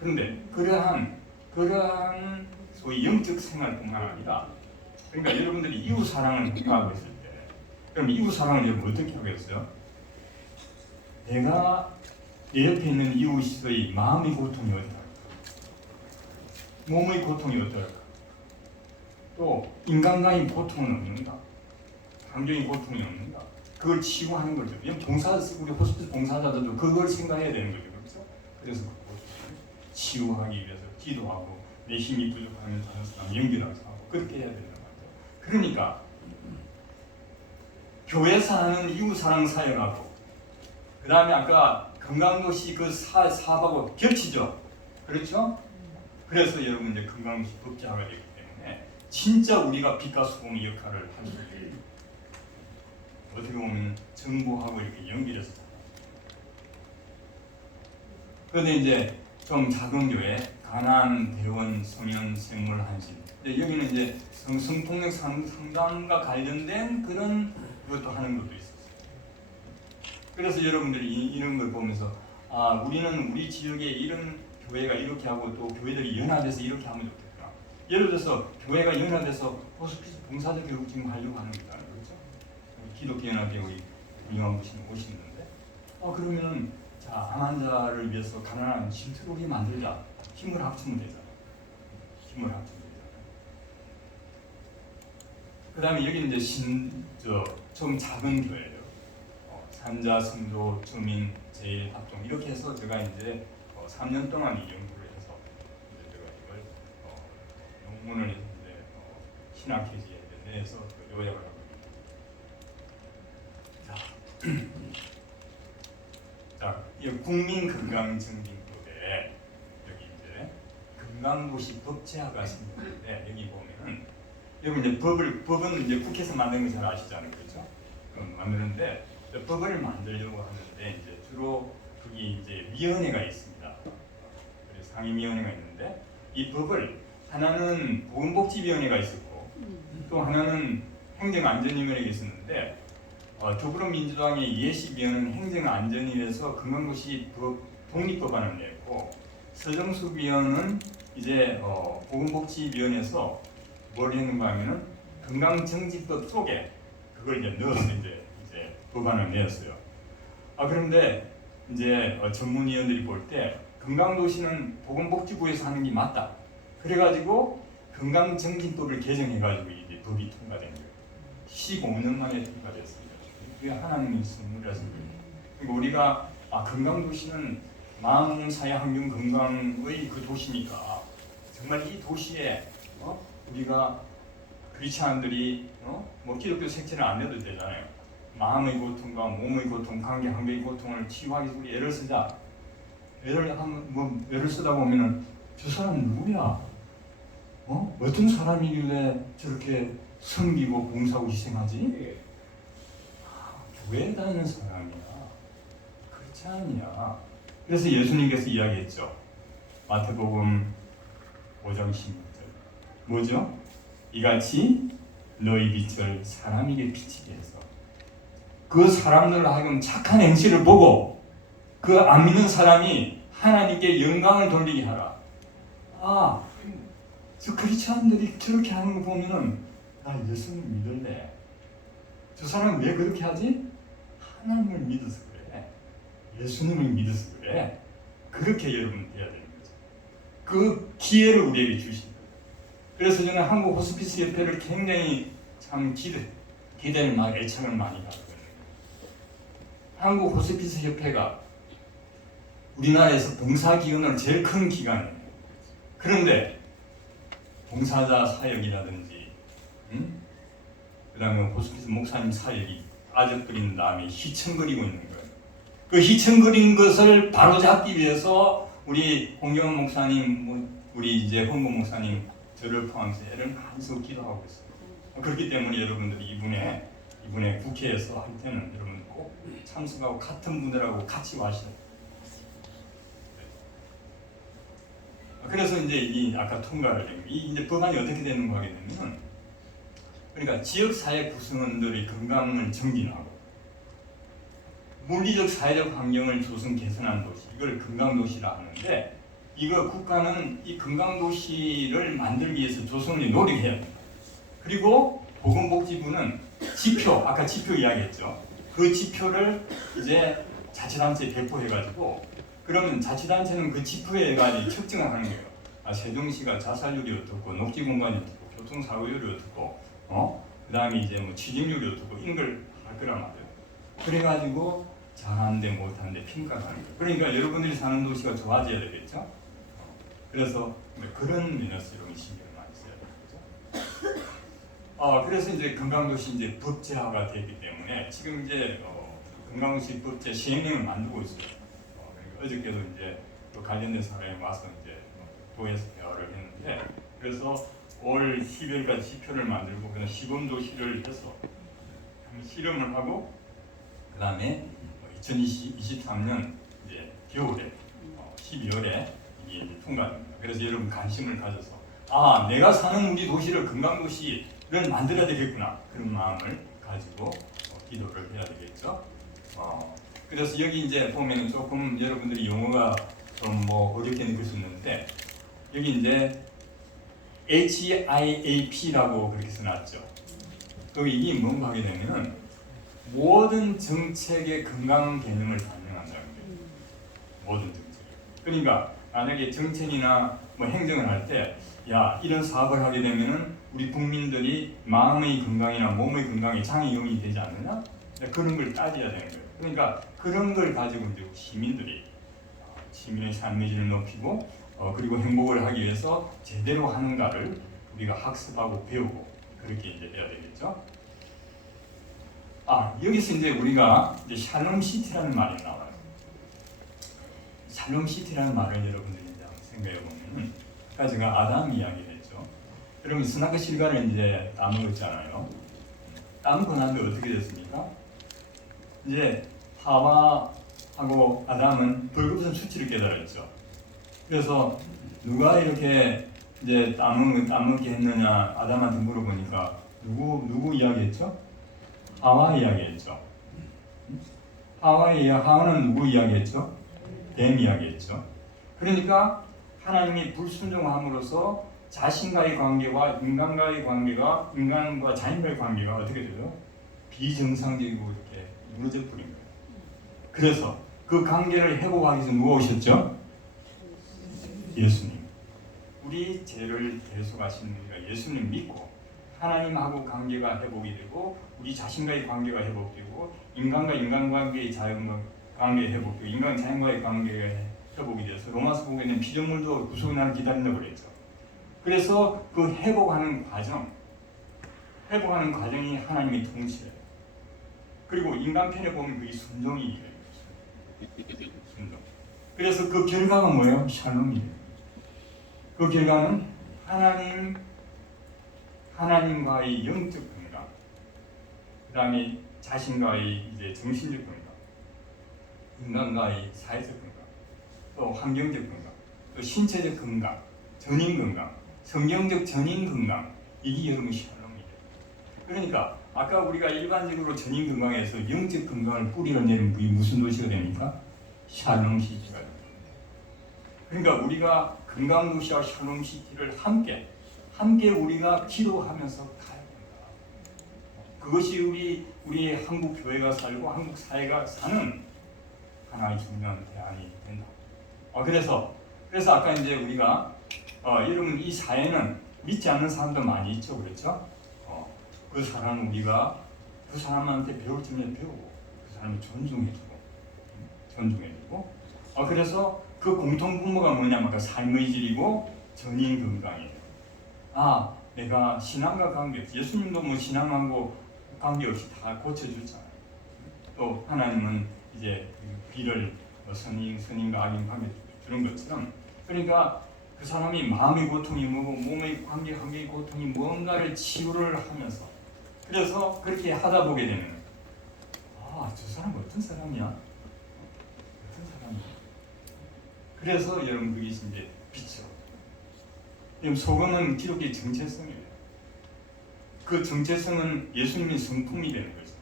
그런데 그러한 그러한 소위 영적 생활뿐만 아니라 그러니까 여러분들이 이웃 사랑을 생각하고 있을 때 그럼 이웃 사랑을 여러분 어떻게 하겠어요? 내가 내 옆에 있는 이웃의 마음의 고통이 어떨까? 몸의 고통이 어떨까? 또 인간과의 고통은 없는가? 감정의 고통이 없는가? 그걸 치유하는 거죠. 우리 호스피스 봉사자들도 그걸 생각해야 되는 거죠. 그렇죠? 그래서 그걸 치유하기 위해서 기도하고 내 힘이 부족하면 다른 사람 연결하고 그렇게 해야 된단 말이죠. 그러니까 교회에서 하는 이웃사랑 사역하고 그 다음에 아까 건강도시 그 사업하고 겹치죠. 그렇죠? 그래서 여러분 이제 건강도시 법제화가 되기 때문에 진짜 우리가 빛과 소금의 역할을 할 수 있게 어떻게 보면 정보하고 이렇게 연결해서 그런데 이제 좀 작은 교회 가난, 대원, 성현, 생물, 한신 여기는 이제 성폭력 상담과 관련된 그런 것도 하는 것도 있었어요. 그래서 여러분들이 이런 걸 보면서 아 우리는 우리 지역에 이런 교회가 이렇게 하고 또 교회들이 연합해서 이렇게 하면 좋겠다. 예를 들어서 교회가 연합해서 호스피스 봉사자 교육 지금 하려고 하는 거다. 그렇죠? 기독교 연합회 우리 운영하고 오시는데 그러면은 자 암 환자를 위해서 가난한 쉼터를 우리 만들자. 힘을 합치면 되잖아. 힘을 합치면 되잖아. 그 다음에 여기 이제 좀 작은 교회예요. 산자, 성도, 주민, 제일 합동 이렇게 해서 제가 이제 3년 동안 이 연구를 해서 이제 제가 이걸 논문을 이제 신학회지에 내서 요약을 하고 있습니다. 자, 이 국민건강증진법에 여기 이제 건강도시 법제화가 생겼는데 여기 보면은 여기 이제 법은 이제 국회에서 만든 거 잘 아시잖아요, 그렇죠? 만드는데 법을 만들려고 하는데 이제 주로 거기 이제 위원회가 있습니다. 그래서 상임위원회가 있는데 이 법을 하나는 보건복지위원회가 있었고 또 하나는 행정안전위원회가 있었는데 더불어민주당의 예시위원은 행정안전위에서 건강도시 독립법안을 냈고 서정숙 위원은 이제 보건복지위원회에서 뭘 했는가 하면은 건강정지법 속에 그걸 이제 넣어서 이제 법안을 내었어요. 그런데 이제 전문위원들이 볼 때 건강도시는 보건복지부에서 하는 게 맞다. 그래가지고 건강정진법을 개정해가지고 이게 법이 통과된 거예요. 15년 만에 통과됐습니다. 그게 하나님의 선물이라서 그러니까 우리가 건강도시는 마음사회 환경 건강의 그 도시니까 정말 이 도시에 우리가 크리스찬들이 뭐 기독교 색채를 안 내도 되잖아요. 마음의 고통과 몸의 고통, 관계 환경의 고통을 치유하기 위해서 우리 애를 쓰자. 애를 쓰다 보면은 저 사람 누구야? 어떤 사람이길래 저렇게 섬기고 봉사하고 희생하지? 교회에 다니는 사람이야. 크리스찬이야. 그래서 예수님께서 이야기했죠. 마태복음 5장 16절. 뭐죠? 이같이 너희 빛을 사람에게 비치게 해서 그 사람들로 하여금 착한 행실을 보고 그 안 믿는 사람이 하나님께 영광을 돌리게 하라. 저 크리스찬들이 저렇게 하는 거 보면은 나 예수님 믿을래. 저 사람은 왜 그렇게 하지? 하나님을 믿어서 그래. 예수님을 믿어서 그래. 그렇게 여러분 돼야 되는 거죠. 그 기회를 우리에게 주신 거예요. 그래서 저는 한국 호스피스 협회를 굉장히 참 기대를 많이 애착을 많이 가지고 있는 거예요. 한국 호스피스 협회가 우리나라에서 봉사기관으로 제일 큰 기관이에요. 그런데 봉사자 사역이라든지 그 다음에 호스피스 목사님 사역이 빠져버린 다음에 휘청거리고 있는 거예요. 그 휘청거린 것을 바로잡기 위해서 우리 홍경원 목사님, 우리 이제 홍보 목사님 저를 포함해서 애를 많이 써 기도하고 있어요. 그렇기 때문에 여러분들이 이번에 국회에서 할 때는 여러분 꼭 참석하고 같은 분들하고 같이 와셔야 돼요. 그래서 이제 이 아까 통과를 된 이제 법안이 어떻게 되는 거 하게 되면 그러니까 지역 사회 구성원들의 건강을 증진하고 물리적 사회적 환경을 조성 개선한 도시 이걸 건강도시라 하는데 이거 국가는 이 건강도시를 만들기 위해서 조선이 노력해야 됩니다. 그리고 보건복지부는 지표, 아까 지표 이야기했죠. 그 지표를 이제 자치단체에 배포해가지고 그러면 자치단체는 그 지표에 가지고 측정을 하는 거예요. 아, 세종시가 자살률이 어떻고 녹지공간이 어떻고 교통사고율이 어떻고 그 다음에 이제 뭐 취직률이 어떻고 이런 걸 할 거란 말이에요. 그래가지고 잘하는데 못하는데 평가를 하는 거예요. 그러니까 여러분들이 사는 도시가 좋아져야 되겠죠. 그래서 그런 면에서 이런 신경을 많이 써야 되겠죠. 그래서 이제 건강도시 이제 법제화가 되기 때문에 지금 이제 건강도시 법제 시행령을 만들고 있어요. 그러니까 어저께도 이제 또 관련된 사람이 와서 이제 도에서 대화를 했는데 그래서 올 12월까지 지표를 만들고 그다음 시범도시를 해서 실험을 하고 그다음에 2023년 이제 겨울에 12월에 이게 이제 통과됩니다. 그래서 여러분 관심을 가져서 내가 사는 우리 도시를 건강도시를 만들어야 되겠구나 그런 마음을 가지고 기도를 해야 되겠죠. 그래서 여기 이제 보면은 조금 여러분들이 용어가 좀 뭐 어렵게 느낄 수 있는데 여기 이제 HIAP라고 그렇게 써놨죠. 그럼 이게 뭔가 하게 되면은 모든 정책의 건강 개념을 반영한다는 거예요. 모든 정책. 그러니까 만약에 정책이나 뭐 행정을 할 때, 이런 사업을 하게 되면은 우리 국민들이 마음의 건강이나 몸의 건강에 장애 요인이 되지 않느냐? 그런 걸 따져야 되는 거예요. 그러니까 그런 걸 가지고 이제 시민들이 시민의 삶의 질을 높이고 그리고 행복을 하기 위해서 제대로 하는가를 우리가 학습하고 배우고 그렇게 이제 해야 되겠죠. 여기서 이제 우리가 이제 샬롬시티라는 말이 나와요. 샬롬시티라는 말을 여러분들이 이제 한번 생각해 보면은 아까 제가 아담 이야기를 했죠. 여러분 스나크 실과를 이제 따먹었잖아요. 따먹고 난 뒤에 어떻게 됐습니까? 이제 하와하고 아담은 벌거벗은 수치를 깨달았죠. 그래서 누가 이렇게 이제 따먹게 했느냐 아담한테 물어보니까 누구 이야기했죠? 하와 이야기했죠. 하와는 누구 이야기했죠? 뱀 이야기했죠. 그러니까 하나님이 불순종함으로써 자신과의 관계와 인간과의 관계가 인간과 자연과의 관계가 어떻게 되죠? 비정상적이고 이렇게 무너져 버린 거예요. 그래서 그 관계를 회복하기 위해서 누가 오셨죠? 예수님. 우리 죄를 대속하시는 우리가 예수님 믿고 하나님하고 관계가 회복이 되고 우리 자신과의 관계가 회복되고 인간과 인간관계의 관계 회복되고 인간 자연과의 관계가 회복이 돼서 로마서 보기에는 피조물도 구속의 날을 기다린다고 그랬죠. 그래서 그 회복하는 과정이 하나님의 통치예요. 그리고 인간 편에 보면 그게 순종이 되는 순종. 그래서 그 결과가 뭐예요? 샬롬이에요. 그 결과는 하나님과의 영적 건강, 그 다음에 자신과의 이제 정신적 건강, 인간과의 사회적 건강, 또 환경적 건강, 또 신체적 건강, 전인 건강, 성경적 전인 건강, 이게 여러분 샬롬이에요. 그러니까 아까 우리가 일반적으로 전인 건강에서 영적 건강을 뿌리를 내는 그게 무슨 도시가 됩니까? 샬롬시티가 됩니다. 그러니까 우리가 건강도시와 샬롬시티를 함께 우리가 기도하면서 가야 된다. 그것이 우리 한국 교회가 살고 한국 사회가 사는 하나의 중요한 대안이 된다. 그래서 아까 이제 우리가 여러분 이 사회는 믿지 않는 사람도 많이 있죠, 그렇죠? 그 사람은 우리가 그 사람한테 배울 점을 배우고 그 사람을 존중해주고 그래서 그 공통 분모가 뭐냐면 삶의 질이고 전인 건강이에요. 내가 신앙과 관계없이 예수님도 뭐 신앙하고 관계없이 다 고쳐주잖아요. 또 하나님은 이제 비를 선인과 악인 관계 주는 것처럼 그러니까 그 사람이 마음의 고통이 뭐고 몸의 환경의 고통이 뭔가를 치유를 하면서 그래서 그렇게 하다 보게 되면 저 사람 어떤 사람이야? 그래서 여러분 그게 이제 빛이요. 소금은 기독교의 정체성이에요. 그 정체성은 예수님의 성품이 되는 거죠.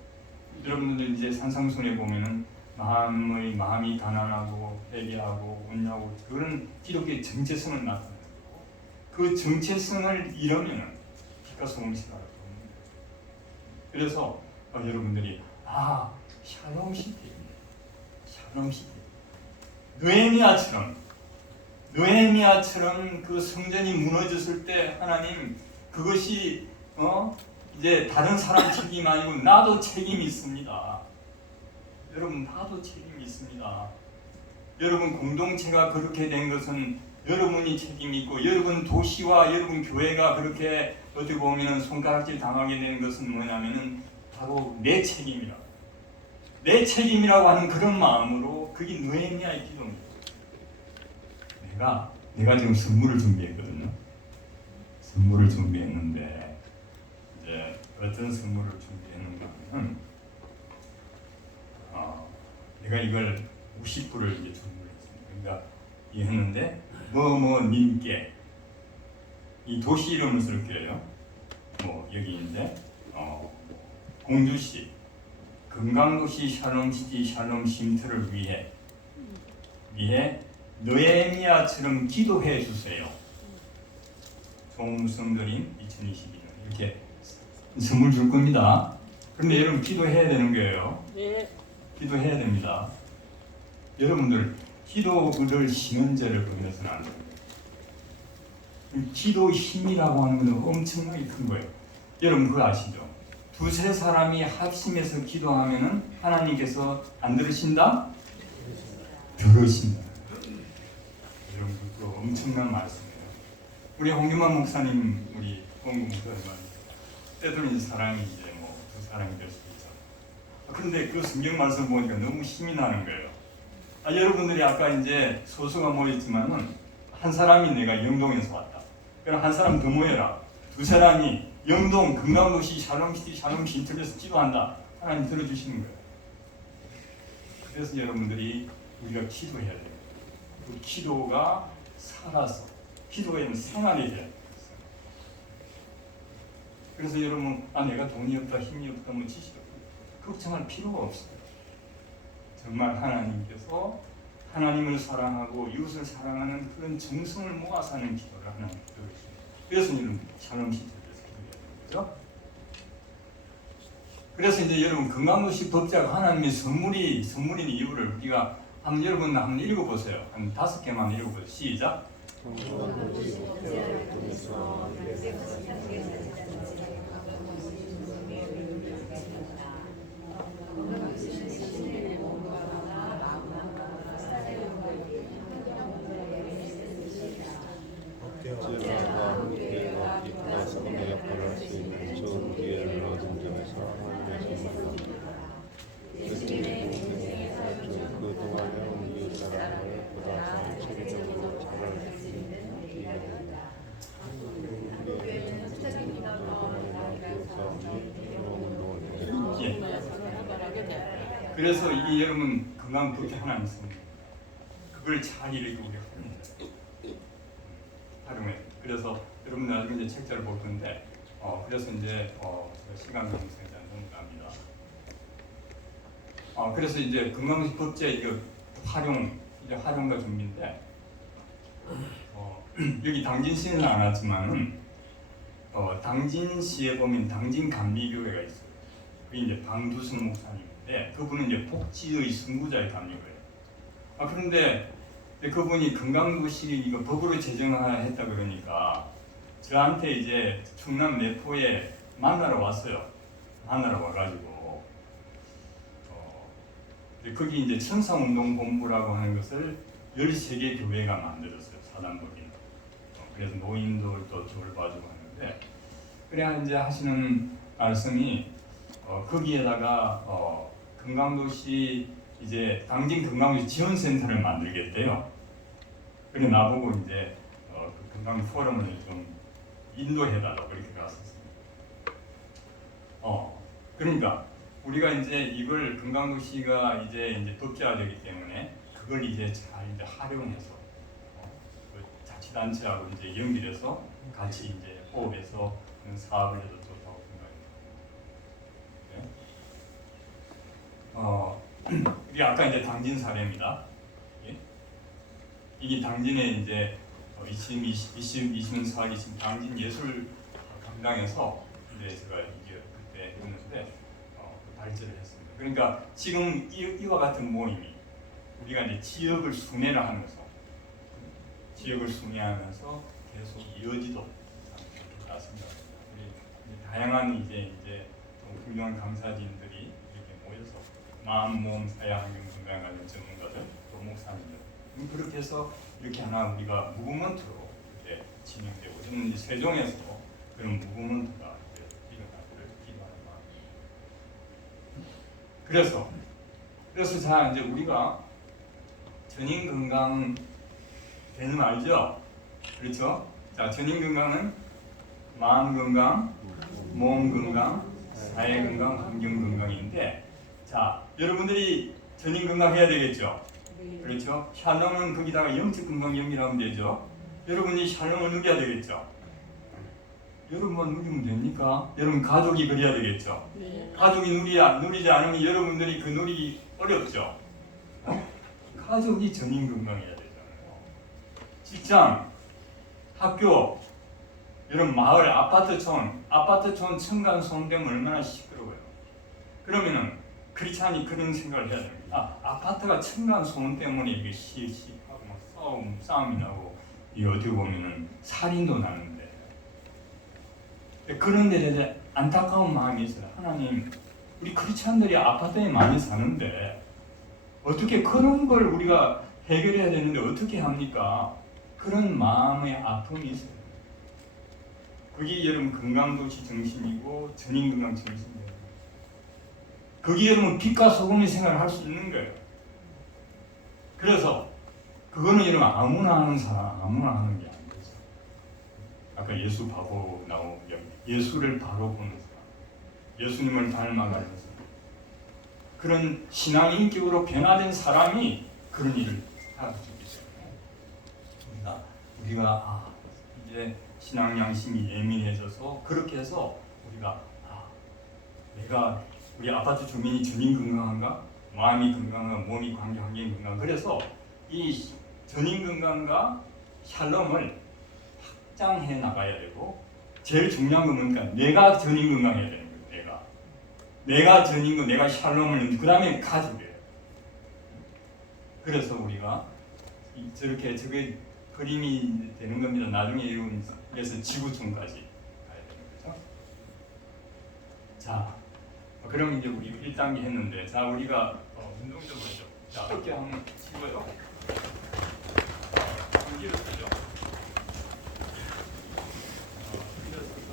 여러분들 이제 산상순에 보면은 마음이 가난하고 회개하고 온유하고 그런 기독교의 정체성을 나타내는 거고 그 정체성을 잃으면 빛과 소금이 나갈 수 없는 거예요. 그래서 여러분들이 샬롬 시티 느헤미야처럼 그 성전이 무너졌을 때 하나님 그것이 이제 다른 사람 책임이 아니고 나도 책임이 있습니다. 여러분 나도 책임이 있습니다. 여러분 공동체가 그렇게 된 것은 여러분이 책임이 있고 여러분 도시와 여러분 교회가 그렇게 어떻게 보면 손가락질 당하게 되는 것은 뭐냐면은 바로 내 책임이라고 하는 그런 마음으로 그게 느헤미야의 기도입니다. 내가 지금 선물을 준비했거든요. 선물을 준비했는데 이제 어떤 선물을 준비했는가 하면 내가 이걸 50불을 이제 주문했습니다. 그러니까 했는데 님께 이 도시 이름을 쓸게요. 여기인데 공주시 금강도시 샬롬시티 샬롬 쉼터를 위해 느헤미야처럼 기도해 주세요. 좋은 성도님 2022년 이렇게 선물 줄 겁니다. 그런데 여러분 기도해야 되는 거예요. 네. 기도해야 됩니다. 여러분들 기도를 쉬는 죄를 범해서는 안 됩니다. 기도 힘이라고 하는 것은 엄청나게 큰 거예요. 여러분 그거 아시죠? 두세 사람이 합심해서 기도하면은 하나님께서 안 들으신다? 들으신다. 여러분 그거 엄청난 말씀이에요. 우리 홍규만 목사님, 우리 홍구 목사님 때로는 사람이 이제 두 사람이 될 수도 있잖아요. 그런데 그 성경 말씀 보니까 너무 힘이 나는 거예요. 여러분들이 아까 이제 소수가 모였지만은 한 사람이 내가 영동에서 왔다. 그럼 한 사람 더 모여라. 두 사람이 영동 금강도시 샬롬시티 샬롬 쉼터에서 기도한다. 하나님 들어주시는 거예요. 그래서 여러분들이 우리가 기도해야 돼요. 그 기도가 살아서 기도에는 생활이 돼야 돼요. 그래서 여러분 내가 돈이 없다 힘이 없다 지식 없다 걱정할 필요가 없어요. 정말 하나님께서 하나님을 사랑하고 이웃을 사랑하는 그런 정성을 모아서 하는 기도를 하나님 들어주십니다. 그래서 여러분 샬롬 시티에서 기도해야 되는 거죠. 그래서 이제 여러분 금강도시 법제가 하나님의 선물인 이유를 우리가 여러분 한번 읽어보세요. 한 5개만 읽어보세요. 시작. 그래서 이게 여러분 건강 그렇게 하나 있습니다. 그걸 잘 읽고 우리가 활용해. 그래서 여러분 나중에 이제 책자를 볼 건데, 그래서 이제 시간 관계상 넘어갑니다. 그래서 이제 건강식법제 이거 활용과 준비인데, 여기 당진시는 안 왔지만은 당진시에 보면 당진감리교회가 있어요. 그게 이제 방두승 목사님인데 그분은 이제 복지의 선구자의 감리교회예요. 그런데 그분이 금강도시 이거 법으로 제정했다 그러니까 저한테 이제 충남 내포에 만나러 왔어요. 만나러 와가지고 거기 이제 천상운동본부라고 하는 것을 13개 교회가 만들었어요. 사단법인. 그래서 노인들도 돌봐주고 하는데 그래야 이제 하시는 말씀이 거기에다가 금강도시 이제 당진 금강도시 지원센터를 만들겠대요. 그래 나보고 이제 그 금강 포럼을 좀 인도해달라고 그렇게 갔었습니다. 그러니까 우리가 이제 이걸 금강도시가 이제 법제화되기 때문에 그걸 이제 잘 이제 활용해서 그 자치단체하고 이제 연결해서 같이 이제 호흡해서 사업을 해도 좋다고 생각합니다. 이게 아까 이제 당진 사례입니다. 예? 이게 당진의 이제 2024기 지금 당진 예술 강당에서 이제 제가 이게 그때 했는데 발제를 했습니다. 그러니까 지금 이와 같은 모임이 우리가 이제 지역을 순회를 하면서 계속 이어지도록 나왔습니다. 우리 다양한 이제 좀 훌륭한 강사진들이 이렇게 모여서 마음, 몸, 사회, 환경, 건강 관련 전문가들, 또 목사님들 그렇게 해서 이렇게 하나 우리가 무브먼트로 이제 진행되고 저는 세종에서 그런 무브먼트가 일어나기를 기도하는 마음입니다. 그래서 자 이제 우리가 전인 건강 개념 알죠? 그렇죠? 자 전인 건강은 마음 건강, 몸 건강, 사회 건강, 환경 건강인데 자 여러분들이 전인 건강 해야 되겠죠? 그렇죠? 샬롬은 거기다가 영적 건강 연결하면 되죠? 여러분이 샬롬을 누려야 되겠죠? 여러분만 누리면 됩니까? 여러분 가족이 그래야 되겠죠? 네. 가족이 누리지 않으면 여러분들이 그 누리기 어렵죠? 가족이 전인 건강해야 되잖아요. 직장, 학교, 이런 마을, 아파트촌 층간소음 때문에 얼마나 시끄러워요. 그러면은 크리스찬이 그런 생각을 해야 됩니다. 아파트가 층간소음 때문에 이게 시시하고 막 싸움이 나고 이 어떻게 보면은 살인도 나는데 그런데 대해서 안타까운 마음이 있어요. 하나님, 우리 크리스찬들이 아파트에 많이 사는데 어떻게 그런 걸 우리가 해결해야 되는데 어떻게 합니까? 그런 마음의 아픔이 있어요. 그게 여러분 건강도시 정신이고 전인건강 정신이에요. 그게 여러분 빛과 소금의 생활을 할 수 있는 거예요. 그래서 그거는 여러분 아무나 하는 사람, 아무나 하는 게 아니죠. 아까 예수 바보 나오고 예수를 바로 보는 사람, 예수님을 닮아가는 사람, 그런 신앙 인격으로 변화된 사람이 그런 일을 하게 됩니다. 우리가 이제 신앙 양심이 예민해져서 그렇게 해서 우리가 내가 우리 아파트 주민이 전인 건강한가? 마음이 건강한가? 몸이 환경이 건강. 그래서 이 전인 건강과 샬롬을 확장해 나가야 되고 제일 중요한 건 뭔가 내가 전인 건강해야 되는 거예요. 내가 전인 건 내가 샬롬을 그 다음에 가족이에요. 그래서 우리가 저게 그림이 되는 겁니다. 나중에 그래서 지구촌까지 가야 되는 거죠. 자, 그럼 이제 우리 1단계 했는데, 자 우리가 운동 좀 하죠. 자, 어깨 한번 치고요. 공기를 쓰죠. 일어서서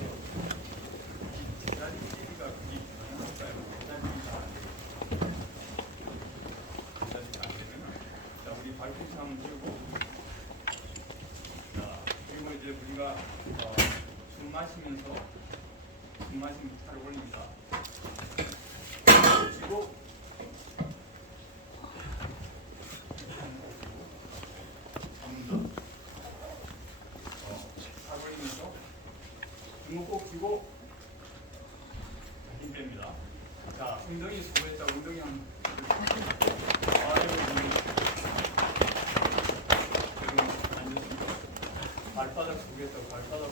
제자리가 그게 가능할까요? 제자리가 안 되면, 자 우리 발꿈치 한번 들고. 그리고 이제 우리가 숨 마시면 차를 올립니다. 그리고 한번 더. 차를 올리면서 등을 꼭 쥐고 힘 뺍니다. 자, 엉덩이 수고했다. 엉덩이 한번 발바닥 보겠다고 발바닥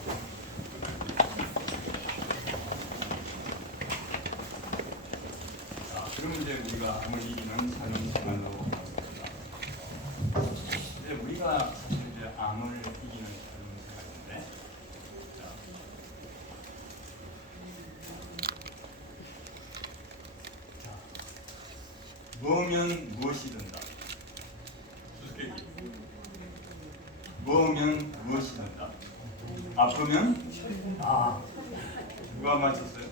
자, 그러면 이제 우리가 암을 이기는 사용생활로 왔습니다. 이제 우리가 사실 이제 암을 이기는 사용생활인데 자, 먹으면 무엇이 된다. 수수께끼. 먹으면 무엇이 된다. 아프면 누가 맞췄어요?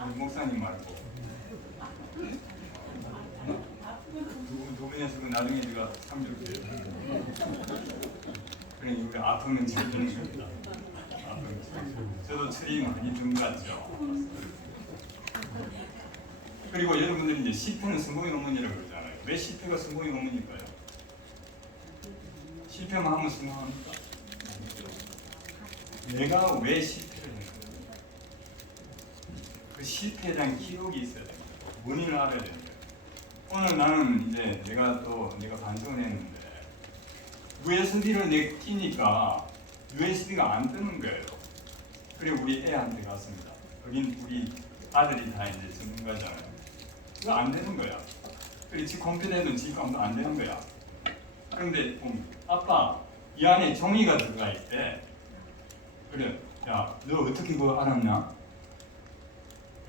우리 목사님 말고 두 분에서 나중에 제가 참조해요. 그러니 우리 아프면 잘 되는 겁니다. 저도 철이 많이 든 것 같죠. 그리고 여러분들이 이제 시편은 성공의 논문이라고 그러잖아요. 왜 시편가 성공의 논문일까요? 실패만 하면 성공합니까? 내가 왜 실패를 했는가? 그 실패에 대한 기록이 있어야 됩니다. 원인을 알아야 되는 거예요. 오늘 나는 이제 내가 반성을 했는데 USB를 내 끼니까 USB가 안 뜨는 거예요. 그래 우리 애한테 갔습니다. 여긴 우리 아들이 다 이제 전문가잖아요. 이거 안 되는 거야. 그래 지 컴퓨터에도 지 컴퓨터 안 되는 거야. 그런데 아빠 이 안에 종이가 들어가 있대. 그래 야 너 어떻게 그거 알았냐?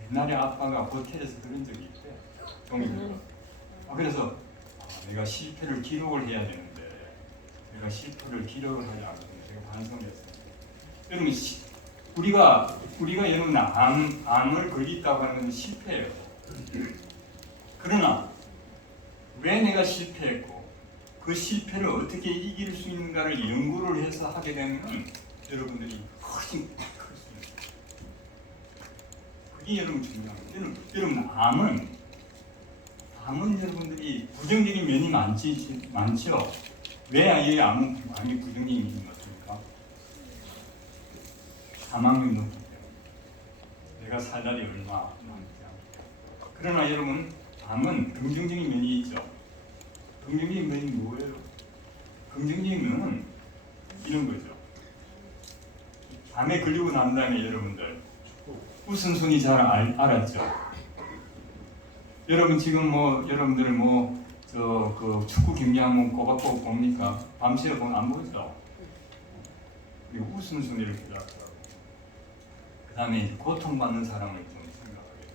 옛날에 아빠가 호텔에서 그런 적이 있대. 종이를. 그래서 내가 실패를 기록을 해야 되는데 내가 실패를 기록을 하지 않고 제가 반성했어요. 여러분 우리가 여러분 암을 걸렸다고 하는 건 실패예요. 그러나 왜 내가 실패했고 그 실패를 어떻게 이길 수 있는가를 연구를 해서 하게 되면 여러분들이 훨씬 클 수 있어요. 그게 여러분 중요한 거예요. 여러분 암은 여러분들이 부정적인 면이 많죠. 왜 이 암이 부정적인 면이 많습니까? 사망률 높기 때문에. 내가 살 날이 얼마 남지 않고. 그러나 여러분 암은 긍정적인 면이 있죠. 긍정적인 면이 뭐예요? 긍정적인 면은 이런 거죠. 암에 걸리고 난 다음에 여러분들 우선순위 잘 알았죠? 여러분 지금 여러분들 그 축구 경기 한번 꼬박꼬박 봅니까? 밤새 보면 안 보죠? 그리고 우선순위를 기다리더라고요. 그 다음에 고통받는 사람을 좀 생각하게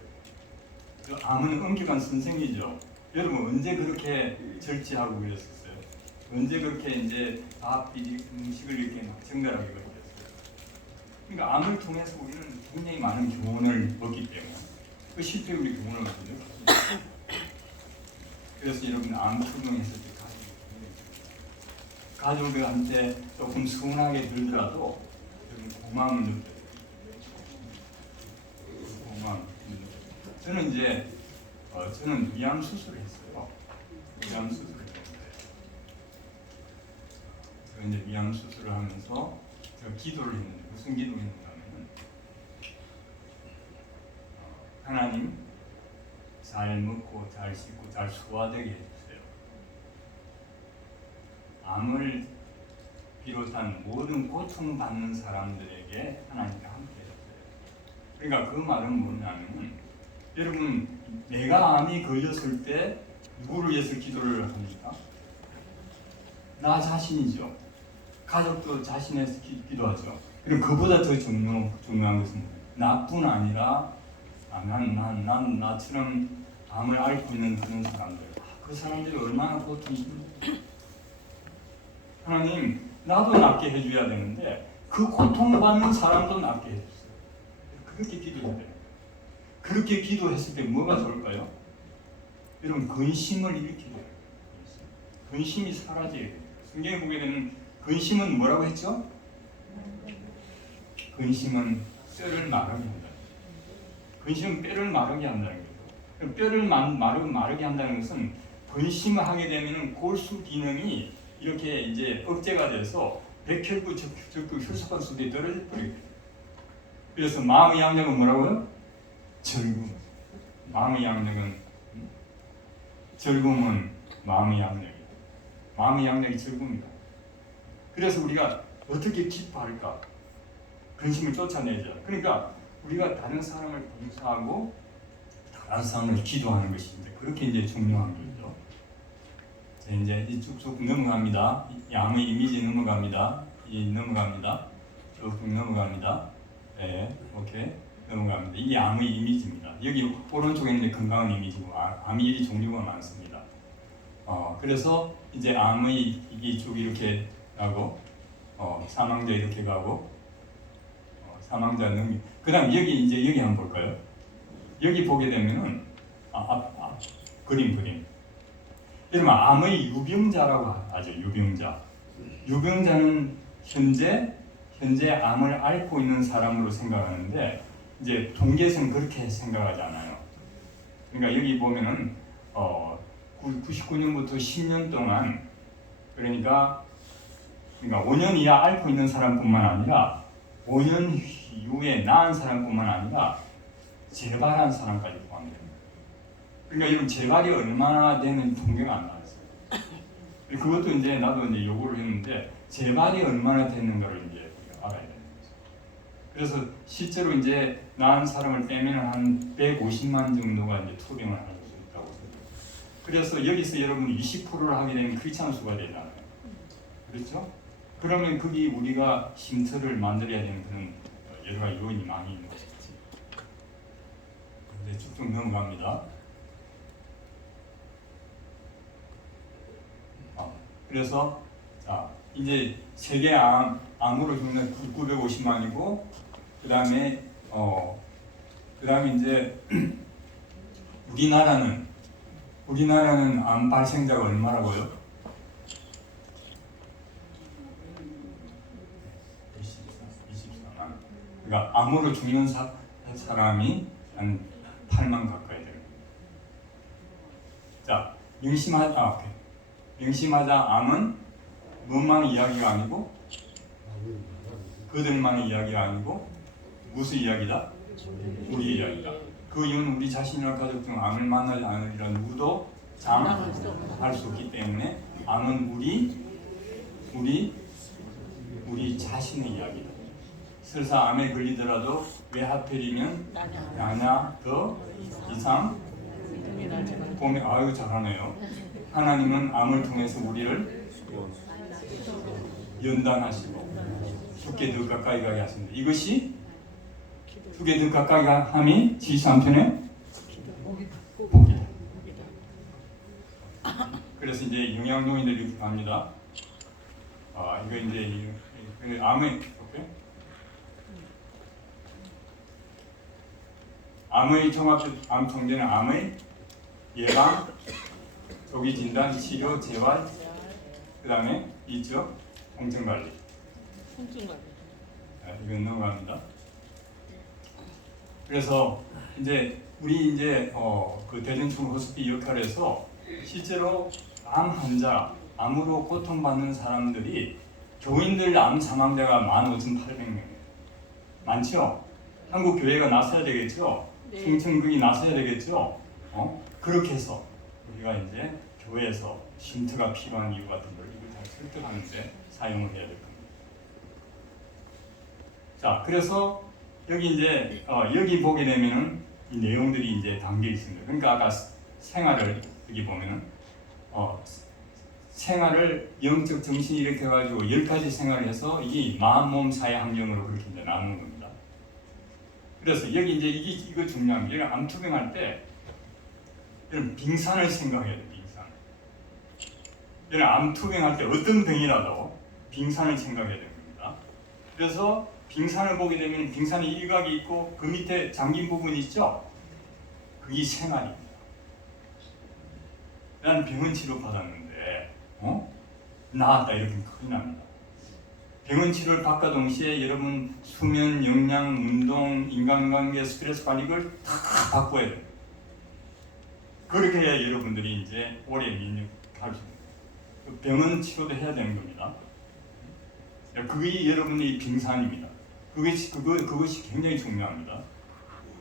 돼요. 암은 엄격한 선생이죠. 여러분 언제 그렇게 절제하고 그랬었어요? 언제 그렇게 이제 음식을 이렇게 막 정갈하게 그랬어요? 그러니까 암을 통해서 우리는 굉장히 많은 교훈을 얻기 때문에 그 실제 우리 교훈을 얻거든요. 그래서 여러분 암 투병했을 때 가족들한테 조금 서운하게 들더라도 여러분 고마움을 느껴요. 저는 이제 저는 위암 수술을 했어요. 위암 수술을 했는데 제가 이제 위암 수술을 하면서 제가 기도를 했는데 무슨 기도를 했는가 하면은 하나님 잘 먹고 잘 씻고 잘 소화되게 해주세요. 암을 비롯한 모든 고통받는 사람들에게 하나님께 함께 해주세요. 그러니까 그 말은 뭐냐면 여러분 내가 암이 걸렸을 때 누구를 위해서 기도를 합니까? 나 자신이죠. 가족도 자신에서 기도하죠. 그리고 그보다 더 중요한 것은 나뿐 아니라 나처럼 암을 앓고 있는 그런 사람들, 그 사람들이 얼마나 고통이 하나님 나도 낫게 해줘야 되는데 그 고통받는 사람도 낫게 해주세요. 그렇게 기도해야 돼요. 그렇게 기도했을 때 뭐가 좋을까요? 여러분 근심을 일으키게 돼요. 근심이 사라져야 돼요. 성경에 보게 되면 근심은 뭐라고 했죠? 근심은 뼈를 마르게 한다. 근심은 뼈를 마르게 한다는 거죠. 뼈를 마르게 한다는 것은 근심을 하게 되면 골수 기능이 이렇게 이제 억제가 돼서 백혈구, 적혈구, 혈소판 수준이 떨어질 거예요. 그래서 마음의 양력은 뭐라고요? 절금. 마음의 양력은 절금은 마음의 양력이에요. 마음의 양력이 절금입니다. 그래서 우리가 어떻게 기뻐할까? 근심을 쫓아내자. 그러니까 우리가 다른 사람을 봉사하고 다른 사람을 기도하는 것이 그렇게 이제 중요한 거죠. 자, 이제 쭉쭉 넘어갑니다. 양의 이미지 넘어갑니다. 넘어갑니다. 쭉쭉 넘어갑니다. 네, 오케이 넘어갑니다. 이 암의 이미지입니다. 여기 오른쪽에 있는 건강한 이미지고 암이 종류가 많습니다. 그래서 이제 암의 이쪽 이렇게 가고 사망자 이렇게 가고 사망자 능력. 그다음 여기 한번 볼까요? 여기 보게 되면은 그림. 여러분 암의 유병자라고 하죠. 유병자는 현재 암을 앓고 있는 사람으로 생각하는데 이제 통계에서는 그렇게 생각하지 않아요. 그러니까 여기 보면은 99년부터 10년 동안 그러니까 5년 이하 앓고 있는 사람뿐만 아니라 5년 이후에 나은 사람뿐만 아니라 재발한 사람까지 포함됩니다. 그러니까 여러분 재발이 얼마나 되는 통계가 안 나왔어요. 그것도 이제 나도 이제 요구를 했는데 재발이 얼마나 됐는가를 이제 우리가 알아야 되는 거죠. 그래서 실제로 이제 낳은 사람을 빼면 한 150만 정도가 이제 투병을 할 수 있다고 해요. 그래서 여기서 여러분 20%를 하게 되면 크리스찬 수가 되잖아요. 그렇죠? 그러면 거기 우리가 쉼터를 만들어야 되는 그런 여러 가지 요인이 많이 있는 것이지. 네, 쭉쭉 넘어갑니다. 그래서 자 이제 세계 암으로 죽는 950만이고 그다음에 이제 우리나라는 암 발생자가 얼마라고요? 24만. 그러니까 암으로 죽는 사람이 한 8만 가까이 돼요. 자, 명심하자 암은 너만의 이야기가 아니고 그들만의 이야기가 아니고 무슨 이야기다? 우리 이야기다. 그 이유는 우리 자신이나 가족 중 암을 만나지 않으리라 누구도 장할 수 없기 때문에 암은 우리 자신의 이야기다. 설사 암에 걸리더라도 왜 하필이면 나냐 더 이상 봄에 아유 잘하네요. 하나님은 암을 통해서 우리를 연단하시고 죽게 더 가까이 가게 하십니다. 이것이 죽게 더 가까이 함이 지수 한편에 복이다. 그래서 이제 영양용인들 이렇게 갑니다. 이거 이제 암의 암 통제는 암의 예방, 조기 진단, 치료, 재활, 그 다음에 있죠 통증 관리. 이건 넘어갑니다. 그래서 이제 우리 이제 그 대전충 호스피 역할에서 실제로 암 환자, 암으로 고통받는 사람들이 교인들 암 사망자가 15,800명이에요. 많죠? 한국 교회가 나서야 되겠죠? 충청국이 나서야 되겠죠? 그렇게 해서 우리가 이제 교회에서 쉼터가 필요한 이유 같은 걸 이걸 잘 설득하는데 사용을 해야 될 겁니다. 자, 그래서 여기 이제 여기 보게 되면은 이 내용들이 이제 담겨 있습니다. 그러니까 아까 생활을 여기 보면은 생활을 영적, 정신 이렇게 해가지고 10가지 생활을 해서 이 마음, 몸, 사회 환경으로 그렇게 이제 나누는 겁니다. 그래서 여기 이제 이거 중요한 게 암 투병할 때 여러분 빙산을 생각해야 돼요. 빙산. 여러분 암 투병할 때 어떤 병이라도 빙산을 생각해야 됩니다. 그래서 빙산을 보게 되면 빙산에 일각이 있고 그 밑에 잠긴 부분이 있죠. 그게 생활입니다. 난 병원 치료 받았는데 나았다 이렇게 큰일 납니다. 병원 치료를 받과 동시에 여러분 수면, 영양, 운동, 인간관계, 스트레스 관리 이걸 다 바꿔야 돼요. 그렇게 해야 여러분들이 이제 오래 민족할 수 있는 병원 치료도 해야 되는 겁니다. 그게 여러분의 빙산입니다. 그것이 굉장히 중요합니다.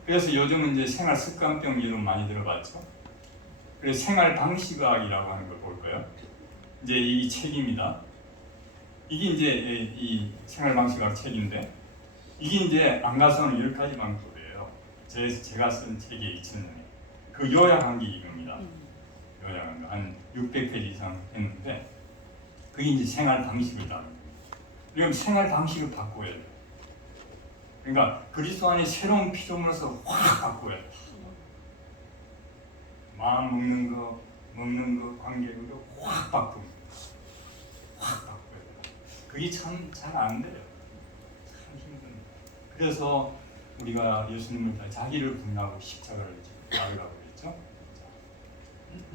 그래서 요즘은 이제 생활 습관병 여러분 많이 들어봤죠? 그래서 생활 방식학이라고 하는 걸 볼 거예요. 이제 이 책입니다. 이게 이제 이 생활 방식학 책인데 이게 이제 안가서는 10가지 방법이에요. 제가 쓴 책이 2000년에 그 요약한 게 이겁니다. 요약한 거 한 600페이지 이상 했는데 그게 이제 생활 방식을 다룹니다. 그럼 생활 방식을 바꿔야 돼요. 그러니까 그리스도 안에 새로운 피조물로서 확 바꿔야 돼요. 마음 먹는 거, 관계로 확 바꿉니다. 확 바꿔야 돼요. 그게 참 잘 안 돼요. 참 힘듭니다. 그래서 우리가 예수님을 다 자기를 부인하고 십자가를 따르라고 그랬죠.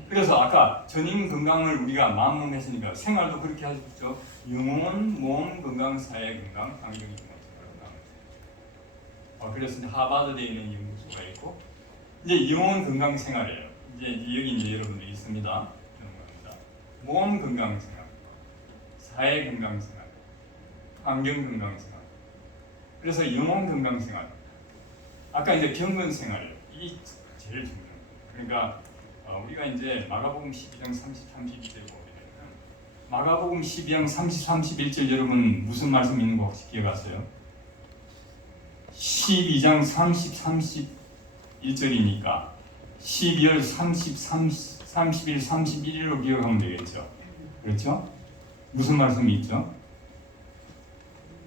그래서 아까 전인 건강을 우리가 마음 했으니까 생활도 그렇게 하셨죠. 영혼, 몸 건강, 사회 건강, 환경 건강. 그래서 이제 하버드대에 있는 연구소가 있고 이제 영혼 건강 생활이에요. 이제 여기 이제 여러분들이 있습니다. 몸 건강 생활, 사회 건강 생활, 환경 건강 생활. 그래서 영혼 건강 생활. 아까 이제 경건 생활이에요. 이게 제일 중요해요. 그러니까 우리가 이제 마가복음 12장 30, 31절 보게 되면 마가복음 12장 30, 31절 여러분 무슨 말씀 있는 거 혹시 기억하세요? 12장 30, 31절이니까 12월 30, 31, 31일로 기억하면 되겠죠. 그렇죠? 무슨 말씀이 있죠?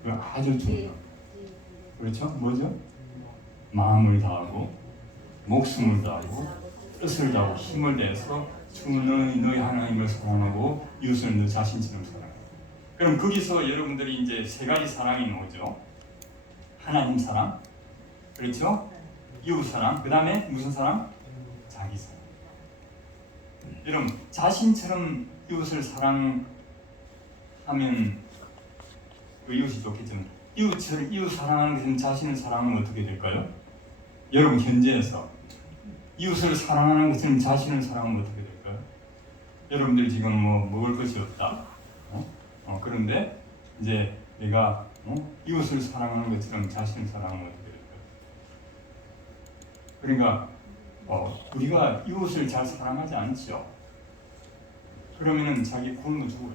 그 아주 중요합니다. 그렇죠? 뭐죠? 마음을 다하고 목숨을 다하고 뜻을 다하고 힘을 내서 주 너희 하나님을 사랑하고 이웃을 너 자신처럼 사랑하고. 그럼 거기서 여러분들이 이제 세 가지 사랑이 나오죠. 하나님 사랑, 그렇죠? 이웃 사랑, 그 다음에 무슨 사랑? 자기 사랑. 여러분 자신처럼 이웃을 사랑하면 그 이웃이 좋겠지만 이웃 사랑하는 것은 자신을 사랑하면 어떻게 될까요? 여러분 현재에서 이웃을 사랑하는 것은 자신을 사랑하면 어떻게 될까요? 여러분들 지금 뭐 먹을 것이 없다. 그런데 이제 내가 이웃을 사랑하는 것처럼 자신을 사랑하면 어떻게 될까요? 그러니까 우리가 이웃을 잘 사랑하지 않죠. 그러면은 자기 굶어 죽어요.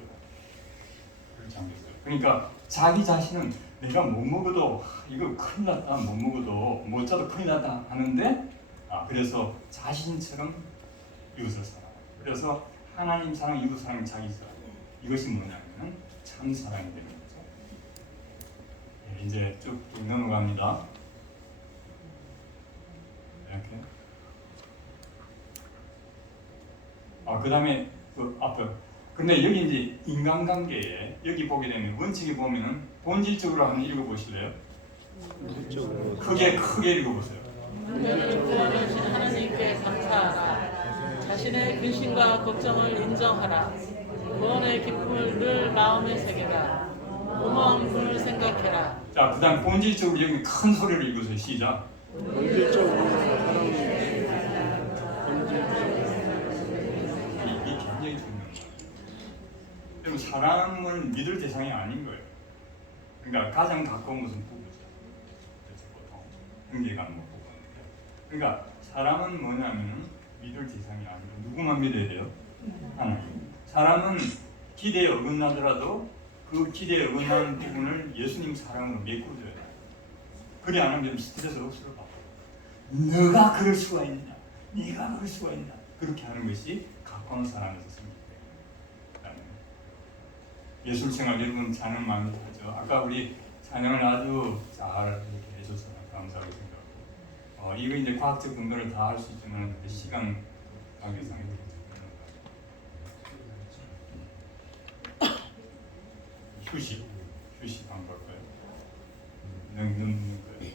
그렇지 않겠어요? 그러니까 자기 자신은 내가 못 먹어도 이거 큰일 났다, 못 먹어도 못 자도 큰일 났다 하는데 그래서 자신처럼 이웃을 사랑해요. 그래서 하나님 사랑, 이웃 사랑, 자기 사랑 이것이 뭐냐면 참 사랑이 되는 거죠. 이제 쭉 넘어갑니다. 이렇게. 그 다음에 그 앞에. 근데 여기 이제 인간관계에 여기 보게 되면 원칙에 보면은 본질적으로 한번 읽어보실래요? 크게 읽어보세요. 구원하신 하나님께 감사하라. 자신의 근심과 걱정을 인정하라. 구원의 기쁨을 늘 마음에 새겨라. 고마운 분을 생각해라. 자, 그 다음 본질적으로 여기 큰 소리를 읽으세요. 시작. 본질적으로 이게 굉장히 중요합니다. 여러분 사람을 믿을 대상이 아닌 거예요. 그러니까 가장 가까운 것은 부부죠. 그렇죠, 보통 형제간 뭐 부부인데. 그러니까 사람은 뭐냐면 믿을 대상이 아니고 누구만 믿어야 돼요? 하나님. 사람은 기대에 어긋나더라도 그 기대에 어긋나는 부분을 예수님 사랑으로 메꿔줘야 돼요. 그래 안 하면 스트레스 억수로 받아요. 너가 그럴 수가 있냐? 네가 그럴 수가 있냐? 그렇게 하는 것이 가까운 사람에서 생기게 돼요. 예술생활 여러분 자는 마음이 하죠. 아까 우리 찬양을 아주 잘 이렇게 해줘서 감사하게 생각하고 이거 이제 과학적 근거를 다 할 수 있지만 시간 관계상 휴식 한번 볼까요? 넘는 거예요.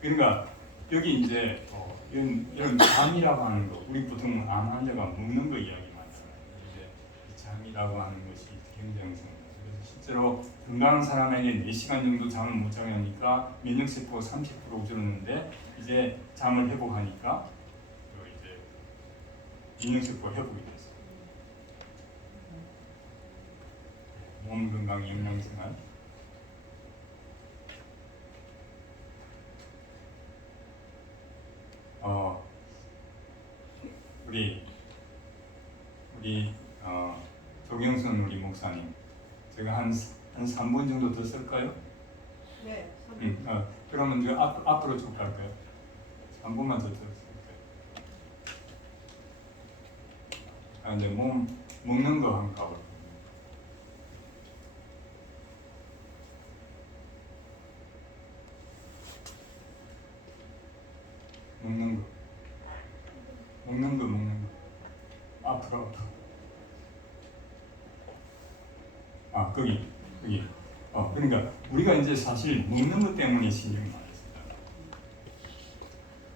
그러니까 여기 이제 이런 잠이라고 하는 거, 우리 보통 암 환자가 먹는 거 이야기 많잖아요. 이제 잠이라고 하는 것이 굉장히 중요해요. 그래서 실제로 건강한 사람에게 4시간 정도 잠을 못 자게 하니까 면역세포가 30% 줄었는데 이제 잠을 회복하니까 이제 면역세포가 회복이 됐어요. 몸 건강, 영양생활. 우리 조경선 우리 목사님, 제가 한 3분 정도 더 쓸까요? 네. 그러면 이제 앞으로 쭉 갈까요? 3분만 더 쓸까요? 이제 몸 먹는 거 한번 가볼까요? 먹는 거 앞으로 거기 그러니까 우리가 이제 사실 먹는 것 때문에 신경이 많이 쓰잖아.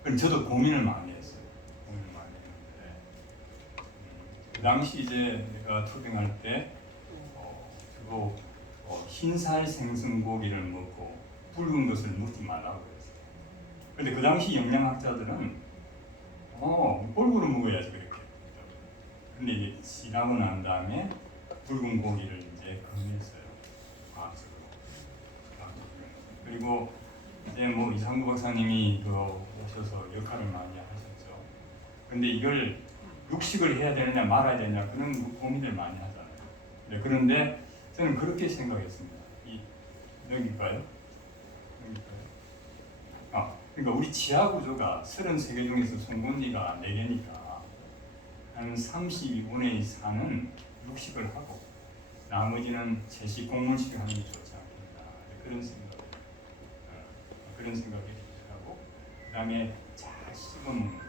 그럼 저도 고민을 많이 했어요. 했는데 그 당시 이제 내가 초등할 때 주로 흰살 생선 고기를 먹고 붉은 것을 먹지 말라고 그랬어요. 근데 그 당시 영양학자들은 골고루 먹어야지 그렇게. 근데 이제 지나고 난 다음에 붉은 고기를 이제 금했어요. 과학적으로. 그리고 이제 뭐 이상구 박사님이 오셔서 역할을 많이 하셨죠. 근데 이걸 육식을 해야 되느냐 말아야 되느냐 그런 고민을 많이 하잖아요. 네, 그런데 저는 그렇게 생각했습니다. 여기일까요? 그러니까 우리 지하 구조가 33개 중에서 송곳니가 4개니까 한 32분의 4는 육식을 하고 나머지는 채식 곡물식을 하는 게 좋지 않겠나 그런 생각이 하고 그다음에 잘 씹어먹는 거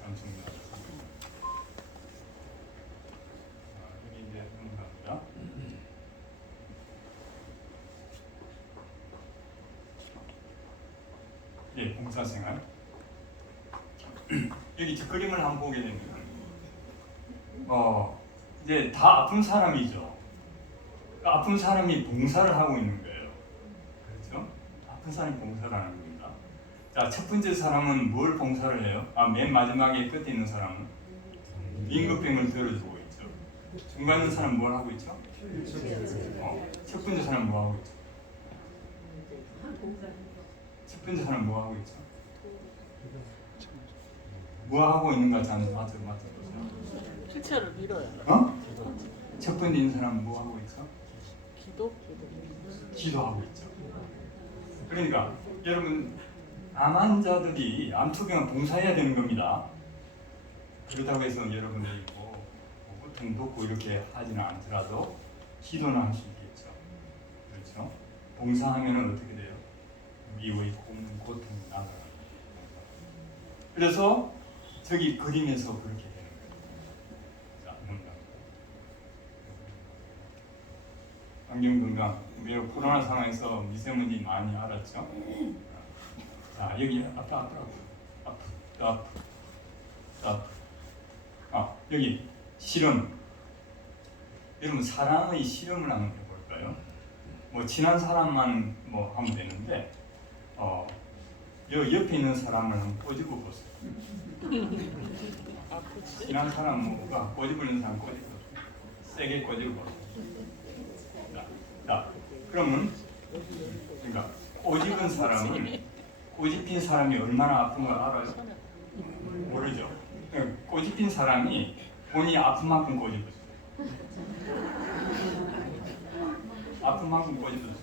참 중요하다. 여기 이제 넘어갑니다. 예, 봉사생활. 여기 뒷그림을 한번 보게 되면 이제 다 아픈 사람이죠. 아픈 사람이 봉사를 하고 있는 거예요. 그렇죠? 아픈 사람이 봉사를 하는 겁니다. 자, 첫 번째 사람은 뭘 봉사를 해요? 맨 마지막에 끝에 있는 사람은 임금병을 들어주고 있죠. 중간에 있는 사람은 뭘 하고 있죠? 첫 번째 사람은 뭐 하고 있죠? 첫 번째 사람은 뭐 하고 있죠? 뭐 하고 있는가 잘 맞춰보세요. 실체를 밀어요. 첫 번째 있는 사람은 뭐 하고 있죠? 기도하고 있죠. 그러니까 여러분 암 환자들이 암 투병을 봉사해야 되는 겁니다. 그렇다고 해서 여러분들이 고통 돕고 이렇게 하지는 않더라도 기도는 할 수 있겠죠. 그렇죠? 봉사하면은 어떻게 돼요? 미워의 고통이 나가요. 그래서 저기 그림에서 그렇게 되는 거예요. 자, 환경건강. 우리 코로나 상황에서 미세먼지 많이 알았죠? 자, 여기 여기 실험. 여러분 사랑의 실험을 한번 해볼까요? 뭐 친한 사람만 뭐 하면 되는데 여 옆에 있는 사람을 한번 꼬집어 보세요. 친한 사람과 꼬집어 있는 사람 꼬집어 세게 꼬집어 보세요. 자, 그러면 그러니까 꼬집힌 사람이 얼마나 아픈 걸 알아요? 모르죠. 꼬집힌 사람이 본인이 아픈 만큼 꼬집었어요. 아픈 만큼 꼬집었어요.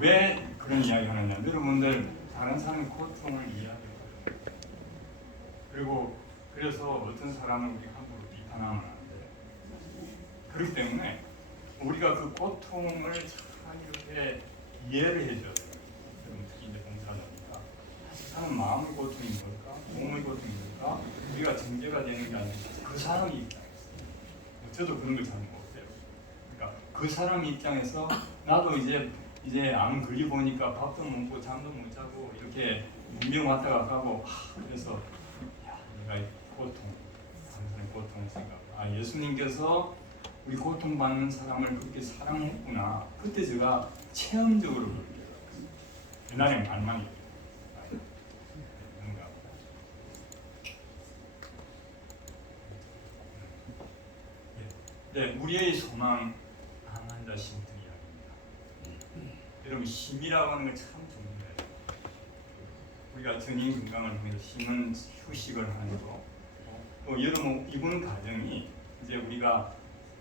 왜 그런 이야기 하느냐? 여러분들 다른 사람의 고통을 이해하려고 해요. 그리고 그래서 어떤 사람을 우리 함부로 비판하면 안 돼요. 그렇기 때문에 우리가 그 고통을 잘 이렇게 이해를 해줘야 돼요. 특히 이제 봉사자니까 사람 마음의 고통이 뭘까? 몸의 고통이 뭘까? 우리가 전제가 되는 게 아니라 그 사람의 입장에서 저도 그런 걸 잘 못해요. 그러니까 그 사람 입장에서 나도 이제 암 걸리고 보니까 밥도 못 먹고 잠도 못 자고 이렇게 문병 왔다가 가고 그래서 내가 항상 고통을 생각. 예수님께서 우리 고통받는 사람을 그렇게 사랑했구나. 그때 제가 체험적으로 그렇게 알았어요. 옛날에 말만 했어요. 네, 우리의 소망 암 환자 심통 이야기입니다. 여러분 힘이라고 하는 건 참 중요해요. 우리가 전인 건강을 위해서 힘은 휴식을 하는 거. 또 여러분 이번 과정이 이제 우리가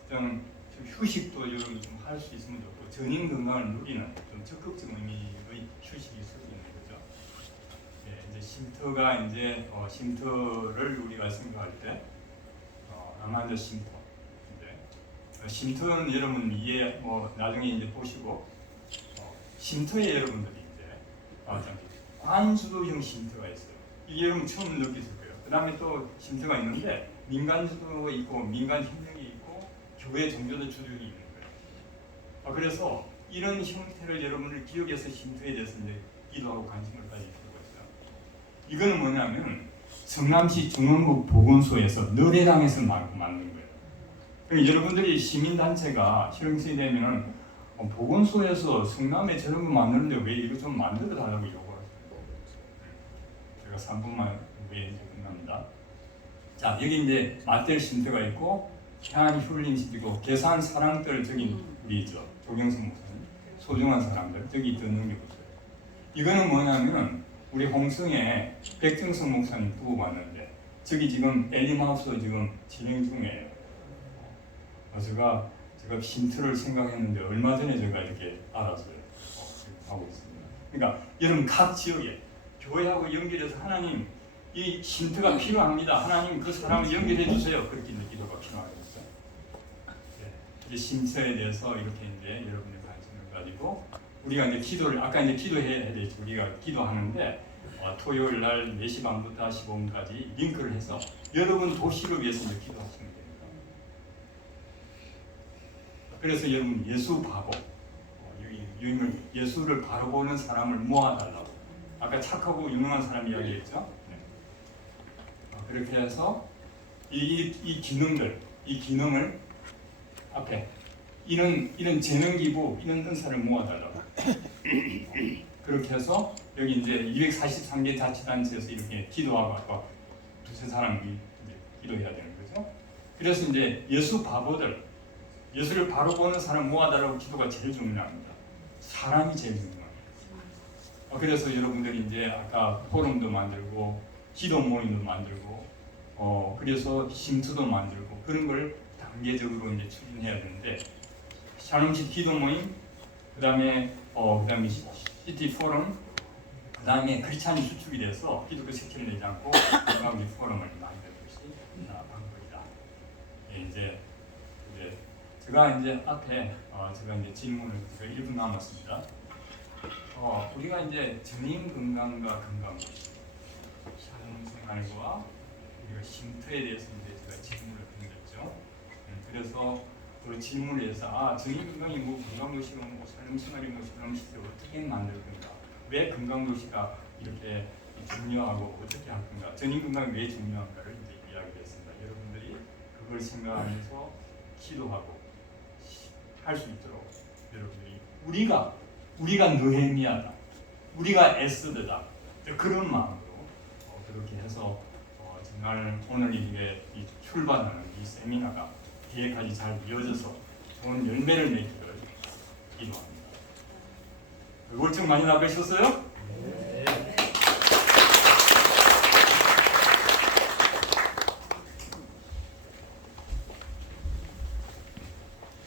좀 휴식도 여러분 좀 할 수 있으면 좋고 전인 건강을 누리는 좀 적극적 의미의 휴식이 있을 수 있는 거죠. 네, 이제 쉼터가 이제 쉼터를 우리가 생각할 때 암 환자 쉼터. 쉼터는 여러분 나중에 이제 보시고 쉼터에 여러분들이 이제 관주도형 쉼터가 있어요. 이게 여러분 처음 느끼실 거예요. 그 다음에 또 쉼터가 있는데 민간주도 있고 민간 협력이 있고 교회 종교적 주력이 있는 거예요. 그래서 이런 형태를 여러분들 기억해서 쉼터에 대해서 이제 기도하고 관심을 가질 필요가 있어요. 이거는 뭐냐면 성남시 중원구 보건소에서 너래당에서 만든 거예요. 여러분들이 시민단체가 실행성이 되면은 보건소에서 성남에 저런 거 만드는데 왜 이거 좀 만들어 달라고 요구하세요? 제가 3분만 후에 이제 끝납니다. 자, 여기 이제 마텔 쉼터가 있고 평안 힐링 쉼터 있고 계산 사랑들 저기 우리 조경선 목사님 소중한 사람들 저기 듣는 게 보세요. 이거는 뭐냐면 우리 홍성에 백정성 목사님 두고 왔는데 저기 지금 엘리마우스 지금 진행 중이에요. 제가 힌트를 생각했는데 얼마 전에 제가 이렇게 알았어요. 하고 있습니다. 그러니까 여러분 각 지역에 교회하고 연결해서 하나님 이 힌트가 필요합니다. 하나님 그 사람을 연결해 주세요. 그렇게 이제 기도가 필요하겠어요. 이 힌트에 대해서 이렇게 이제 여러분의 관심을 가지고 우리가 이제 기도를 아까 이제 기도해야 되죠. 우리가 기도하는데 토요일 날 4시 반부터 15분까지 링크를 해서 여러분 도시를 위해서 이제 기도하시면 됩니다. 그래서 여러분 예수 바보 예수를 바로 보는 사람을 모아달라고 아까 착하고 유명한 사람 이야기했죠. 그렇게 해서 이 기능을 앞에 이런 재능 기부 이런 은사를 모아달라고 그렇게 해서 여기 이제 243개 자치단체에서 이렇게 기도하고 아까 두세 사람이 기도해야 되는 거죠. 그래서 이제 예수 바보들 예수를 바로 보는 사람 모아달라고 기도가 제일 중요합니다. 사람이 제일 중요합니다. 그래서 여러분들이 이제 아까 포럼도 만들고 기도 모임도 만들고 그래서 힌트도 만들고 그런 걸 단계적으로 이제 추진해야 되는데 샬롬시 기도 모임 그다음에 시티 포럼 그다음에 크리스찬이 수축이 돼서 기독교 스킬을 내지 않고 우리 포럼을 만드는 것이 방법이다. 이제 제가 이제 앞에 제가 이제 질문을 제가 1분 남았습니다. 우리가 이제 전인 건강과 건강식, 샬롬 생활과 우리가 쉼터에 대해서 이제 제가 질문을 던졌죠. 그래서 그 질문에 대해서 전인 건강이 뭐 건강도시가 뭐 샬롬 생활이 뭐 샬롬 시대를 어떻게 만들 건가? 왜 건강도시가 이렇게 중요하고 어떻게 할 건가? 전인 건강이 왜 중요한가를 이제 이야기했습니다. 여러분들이 그걸 생각하면서 기도하고 할 수 있도록 여러분들이 우리가 느헤미야다, 우리가 에스더다 그런 마음으로 그렇게 해서 정말 오늘 이게 출발하는 이 세미나가 계획까지 잘 이어져서 좋은 열매를 맺기를 기도합니다. 월청 많이 나가셨어요?